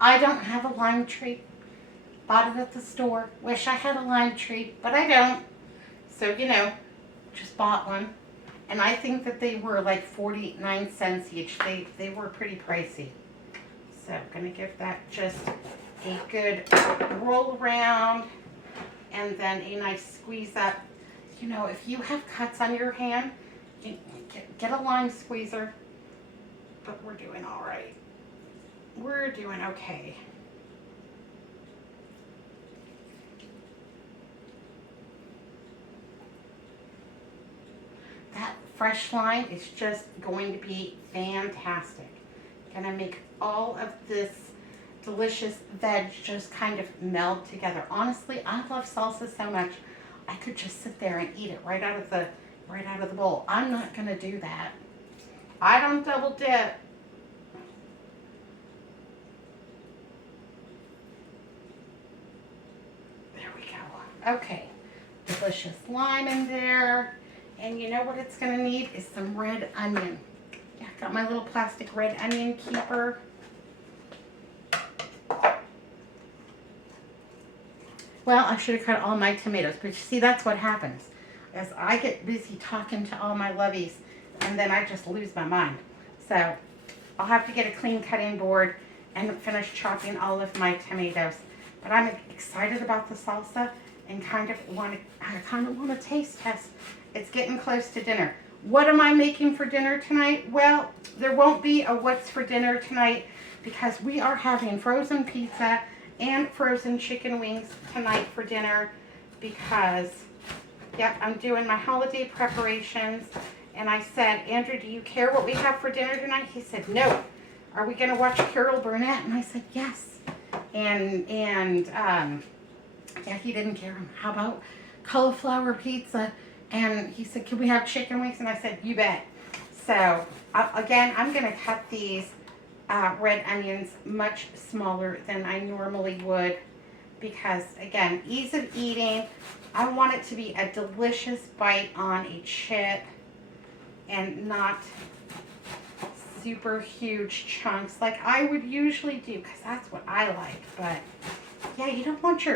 I don't have a lime tree. Bought it at the store. Wish I had a lime tree, but I don't. So, you know, just bought one. And I think that they were like 49 cents each. They were pretty pricey. So I'm going to give that just a good roll around and then a nice squeeze up. You know, if you have cuts on your hand, get a lime squeezer. But we're doing all right. We're doing okay. That fresh lime is just going to be fantastic. Gonna make all of this delicious veg just kind of meld together. Honestly, I love salsa so much. I could just sit there and eat it right out of the bowl. I'm not gonna do that. I don't double dip. There we go. Okay, delicious lime in there. And you know what it's gonna need is some red onion. Yeah, got my little plastic red onion keeper. Well, I should have cut all my tomatoes, but you see, that's what happens. As I get busy talking to all my lovies, and then I just lose my mind. So I'll have to get a clean cutting board and finish chopping all of my tomatoes. But I'm excited about the salsa and I kind of want to taste test. It's getting close to dinner. What am I making for dinner tonight? Well, there won't be a what's for dinner tonight because we are having frozen pizza and frozen chicken wings tonight for dinner because, yep, I'm doing my holiday preparations. And I said, Andrew, do you care what we have for dinner tonight? He said, no. Are we going to watch Carol Burnett? And I said, yes. And yeah, he didn't care. How about cauliflower pizza? And he said, can we have chicken wings? And I said, you bet. So, again, I'm going to cut these red onions much smaller than I normally would because, again, ease of eating. I want it to be a delicious bite on a chip and not super huge chunks like I would usually do because that's what I like. But, yeah, you don't want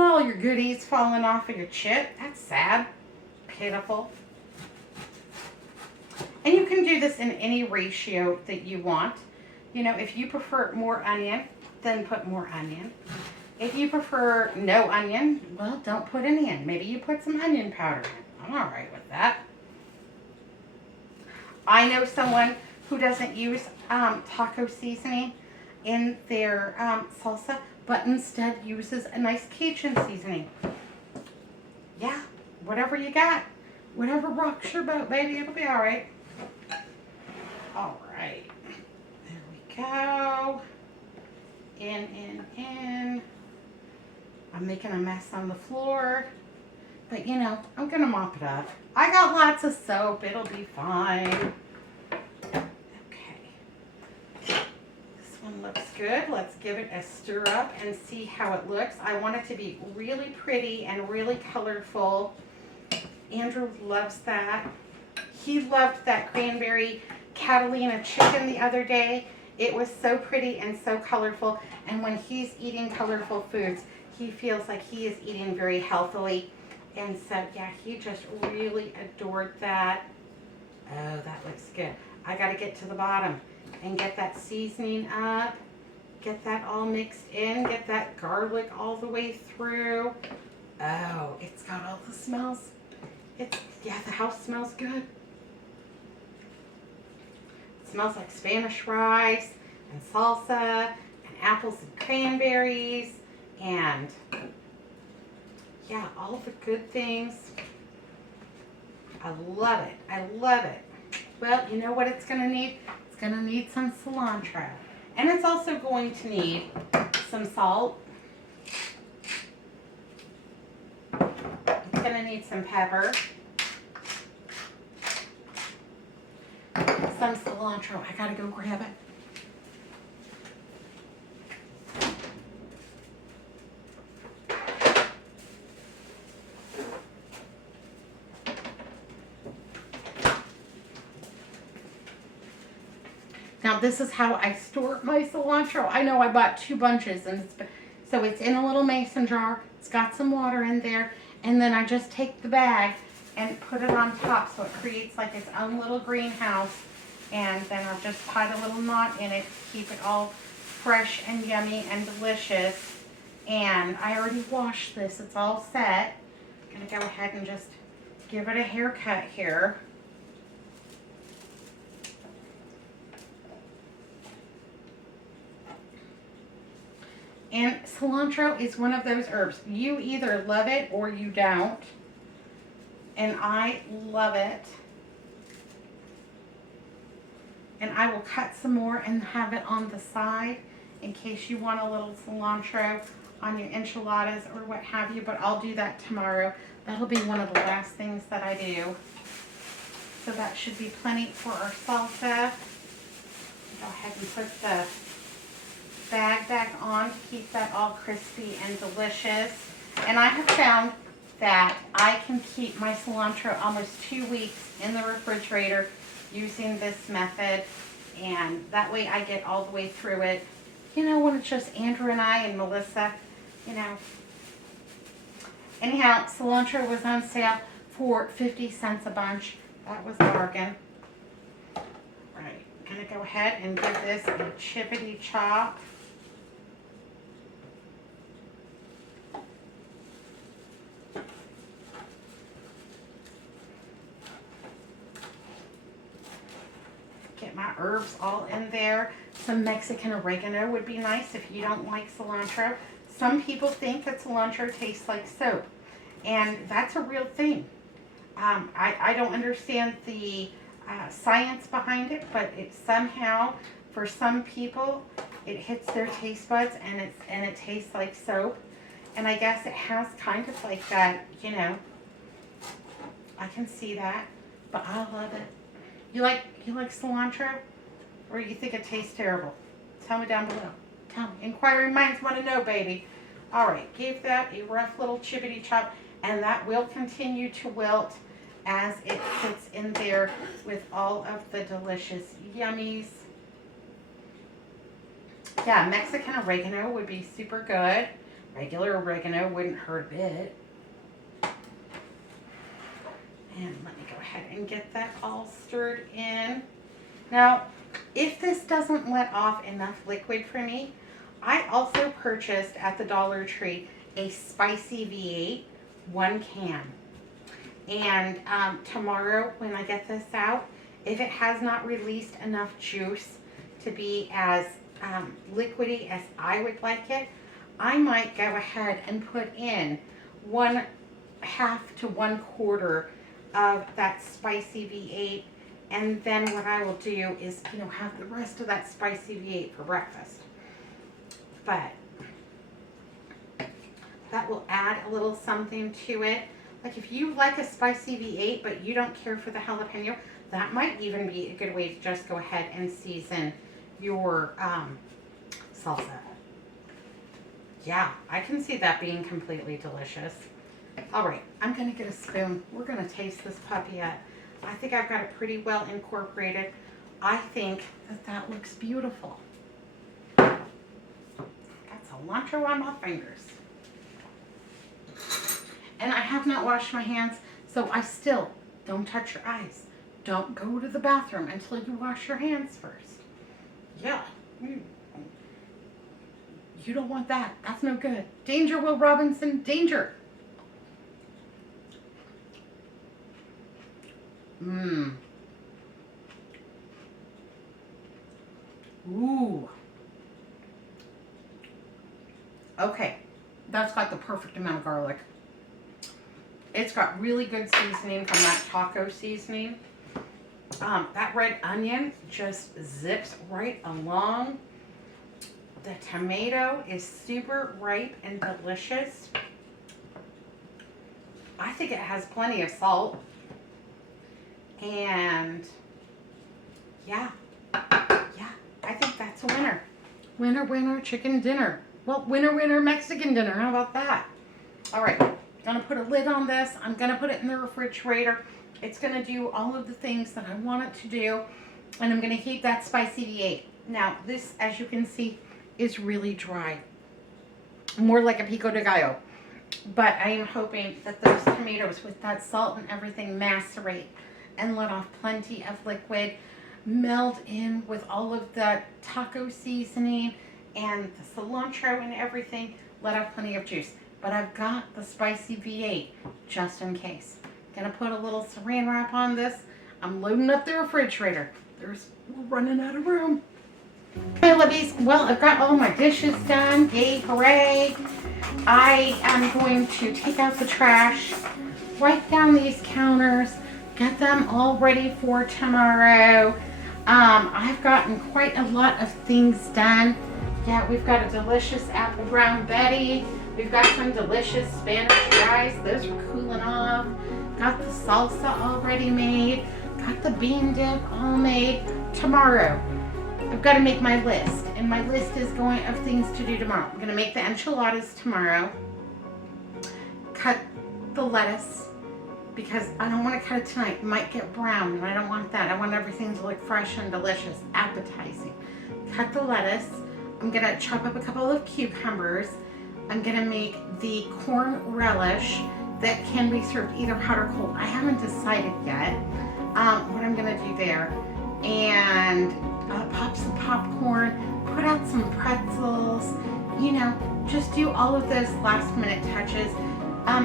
all your goodies falling off of your chip. That's sad. Pitiful. And you can do this in any ratio that you want. You know, if you prefer more onion, then put more onion. If you prefer no onion, well, don't put any in. Maybe you put some onion powder in. I'm all right with that. I know someone who doesn't use taco seasoning in their salsa, but instead uses a nice Cajun seasoning. Yeah. Whatever you got, whatever rocks your boat, baby, it'll be all right. All right, there we go. In. I'm making a mess on the floor, but you know, I'm gonna mop it up. I got lots of soap, it'll be fine. Okay, this one looks good. Let's give it a stir up and see how it looks. I want it to be really pretty and really colorful. Andrew loves that. He loved that cranberry Catalina chicken the other day. It was so pretty and so colorful. And when he's eating colorful foods, he feels like he is eating very healthily. And so, yeah, he just really adored that. Oh, that looks good. I got to get to the bottom and get that seasoning up. Get that all mixed in. Get that garlic all the way through. Oh, it's got all the smells. Yeah, the house smells good. It smells like Spanish rice and salsa and apples and cranberries and yeah, all the good things. I love it. I love it. Well, you know what it's going to need? It's going to need some cilantro. And it's also going to need some salt. It's going to need some pepper. Some cilantro. I got to go grab it. Now this is how I store my cilantro. I know I bought 2 bunches, and so it's in a little mason jar. It's got some water in there, and then I just take the bag and put it on top so it creates like its own little greenhouse, and then I'll just tie a little knot in it to keep it all fresh and yummy and delicious. And I already washed this. It's all set. I'm going to go ahead and just give it a haircut here. And cilantro is one of those herbs. You either love it or you don't. And I love it. And I will cut some more and have it on the side in case you want a little cilantro on your enchiladas or what have you. But I'll do that tomorrow. That'll be one of the last things that I do. So that should be plenty for our salsa. Go ahead and put the bag back on to keep that all crispy and delicious. And I have found that I can keep my cilantro almost 2 weeks in the refrigerator using this method, and that way I get all the way through it. You know, when it's just Andrew and I and Melissa, you know. Anyhow, cilantro was on sale for 50 cents a bunch. That was a bargain. Right, I'm gonna go ahead and give this a chippity chop. Get my herbs all in there. Some Mexican oregano would be nice if you don't like cilantro. Some people think that cilantro tastes like soap, and that's a real thing. I don't understand the science behind it, but it somehow, for some people, it hits their taste buds and it tastes like soap. And I guess it has kind of like that, you know. I can see that, but I love it. You like cilantro, or you think it tastes terrible? Tell me down below. Tell me. Inquiring minds want to know, baby. All right, give that a rough little chippity chop, and that will continue to wilt as it sits in there with all of the delicious yummies. Yeah, Mexican oregano would be super good. Regular oregano wouldn't hurt a bit. And let me go ahead and get that all stirred in. Now, if this doesn't let off enough liquid for me, I also purchased at the Dollar Tree a spicy V8 1 can. And tomorrow when I get this out, if it has not released enough juice to be as liquidy as I would like it, I might go ahead and put in 1/2 to 1/4 of that spicy V8, and then what I will do is, you know, have the rest of that spicy V8 for breakfast. But that will add a little something to it. Like if you like a spicy V8 but you don't care for the jalapeno, that might even be a good way to just go ahead and season your salsa. Yeah, I can see that being completely delicious. All right, I'm going to get a spoon. We're going to taste this puppy up. I think I've got it pretty well incorporated. I think that looks beautiful. Got cilantro on my fingers. And I have not washed my hands, so I still don't touch your eyes. Don't go to the bathroom until you wash your hands first. Yeah. You don't want that. That's no good. Danger, Will Robinson. Danger. Okay, that's got the perfect amount of garlic. It's got really good seasoning from that taco seasoning. That red onion just zips right along. The tomato is super ripe and delicious. I think it has plenty of salt. And yeah, I think that's a winner. Winner, winner, chicken dinner. Well, winner, winner, Mexican dinner. How about that? All right, gonna put a lid on this. I'm gonna put it in the refrigerator. It's gonna do all of the things that I want it to do. And I'm gonna heat that spicy V8. Now, this, as you can see, is really dry. More like a pico de gallo. But I am hoping that those tomatoes with that salt and everything macerate and let off plenty of liquid, meld in with all of the taco seasoning and the cilantro and everything, let off plenty of juice. But I've got the spicy V8 just in case. Gonna put a little saran wrap on this. I'm loading up the refrigerator. We're running out of room. Hey, Lovies. Well, I've got all my dishes done. Yay, hooray. I am going to take out the trash, wipe down these counters, get them all ready for tomorrow. I've gotten quite a lot of things done. Yeah, we've got a delicious apple brown Betty. We've got some delicious Spanish fries. Those are cooling off. Got the salsa already made. Got the bean dip all made. Tomorrow, I've got to make my list. And my list is of things to do tomorrow. I'm going to make the enchiladas tomorrow. Cut the lettuce because I don't want to cut it tonight. It might get brown and I don't want that. I want everything to look fresh and delicious, appetizing. Cut the lettuce. I'm going to chop up a couple of cucumbers. I'm going to make the corn relish that can be served either hot or cold. I haven't decided yet what I'm going to do there. And pop some popcorn, put out some pretzels, you know, just do all of those last minute touches.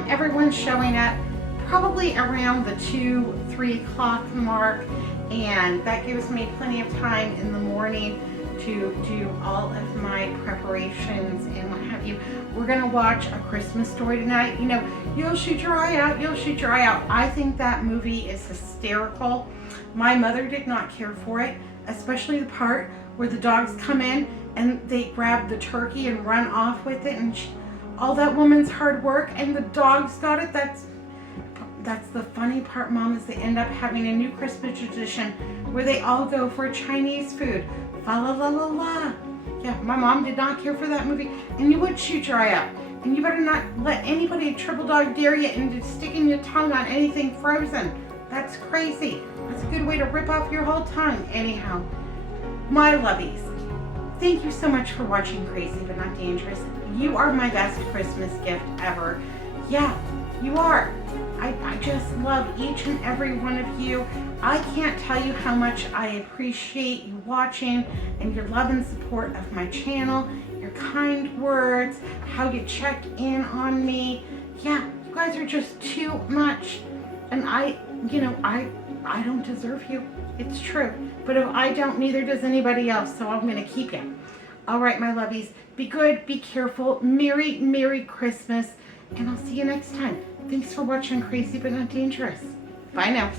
Everyone's showing up probably around the 2-3 o'clock mark, and that gives me plenty of time in the morning to do all of my preparations and what have you. We're gonna watch A Christmas Story tonight. You know, you'll shoot your eye out, you'll shoot your eye out. I think that movie is hysterical. My mother did not care for it, especially the part where the dogs come in and they grab the turkey and run off with it, and all that woman's hard work and the dogs got it. That's the funny part, Mom, is they end up having a new Christmas tradition where they all go for Chinese food. Fa la la la la. Yeah, my mom did not care for that movie, and you would shoot your eye out. And you better not let anybody triple dog dare you into sticking your tongue on anything frozen. That's crazy. That's a good way to rip off your whole tongue. Anyhow, my lovies, thank you so much for watching Crazy But Not Dangerous. You are my best Christmas gift ever. Yeah, you are. I just love each and every one of you. I can't tell you how much I appreciate you watching and your love and support of my channel, your kind words, how you check in on me. Yeah, you guys are just too much. And I don't deserve you. It's true. But if I don't, neither does anybody else. So I'm going to keep you. All right, my lovies. Be good. Be careful. Merry, Merry Christmas. And I'll see you next time. Thanks for watching Crazy But Not Dangerous. Bye now.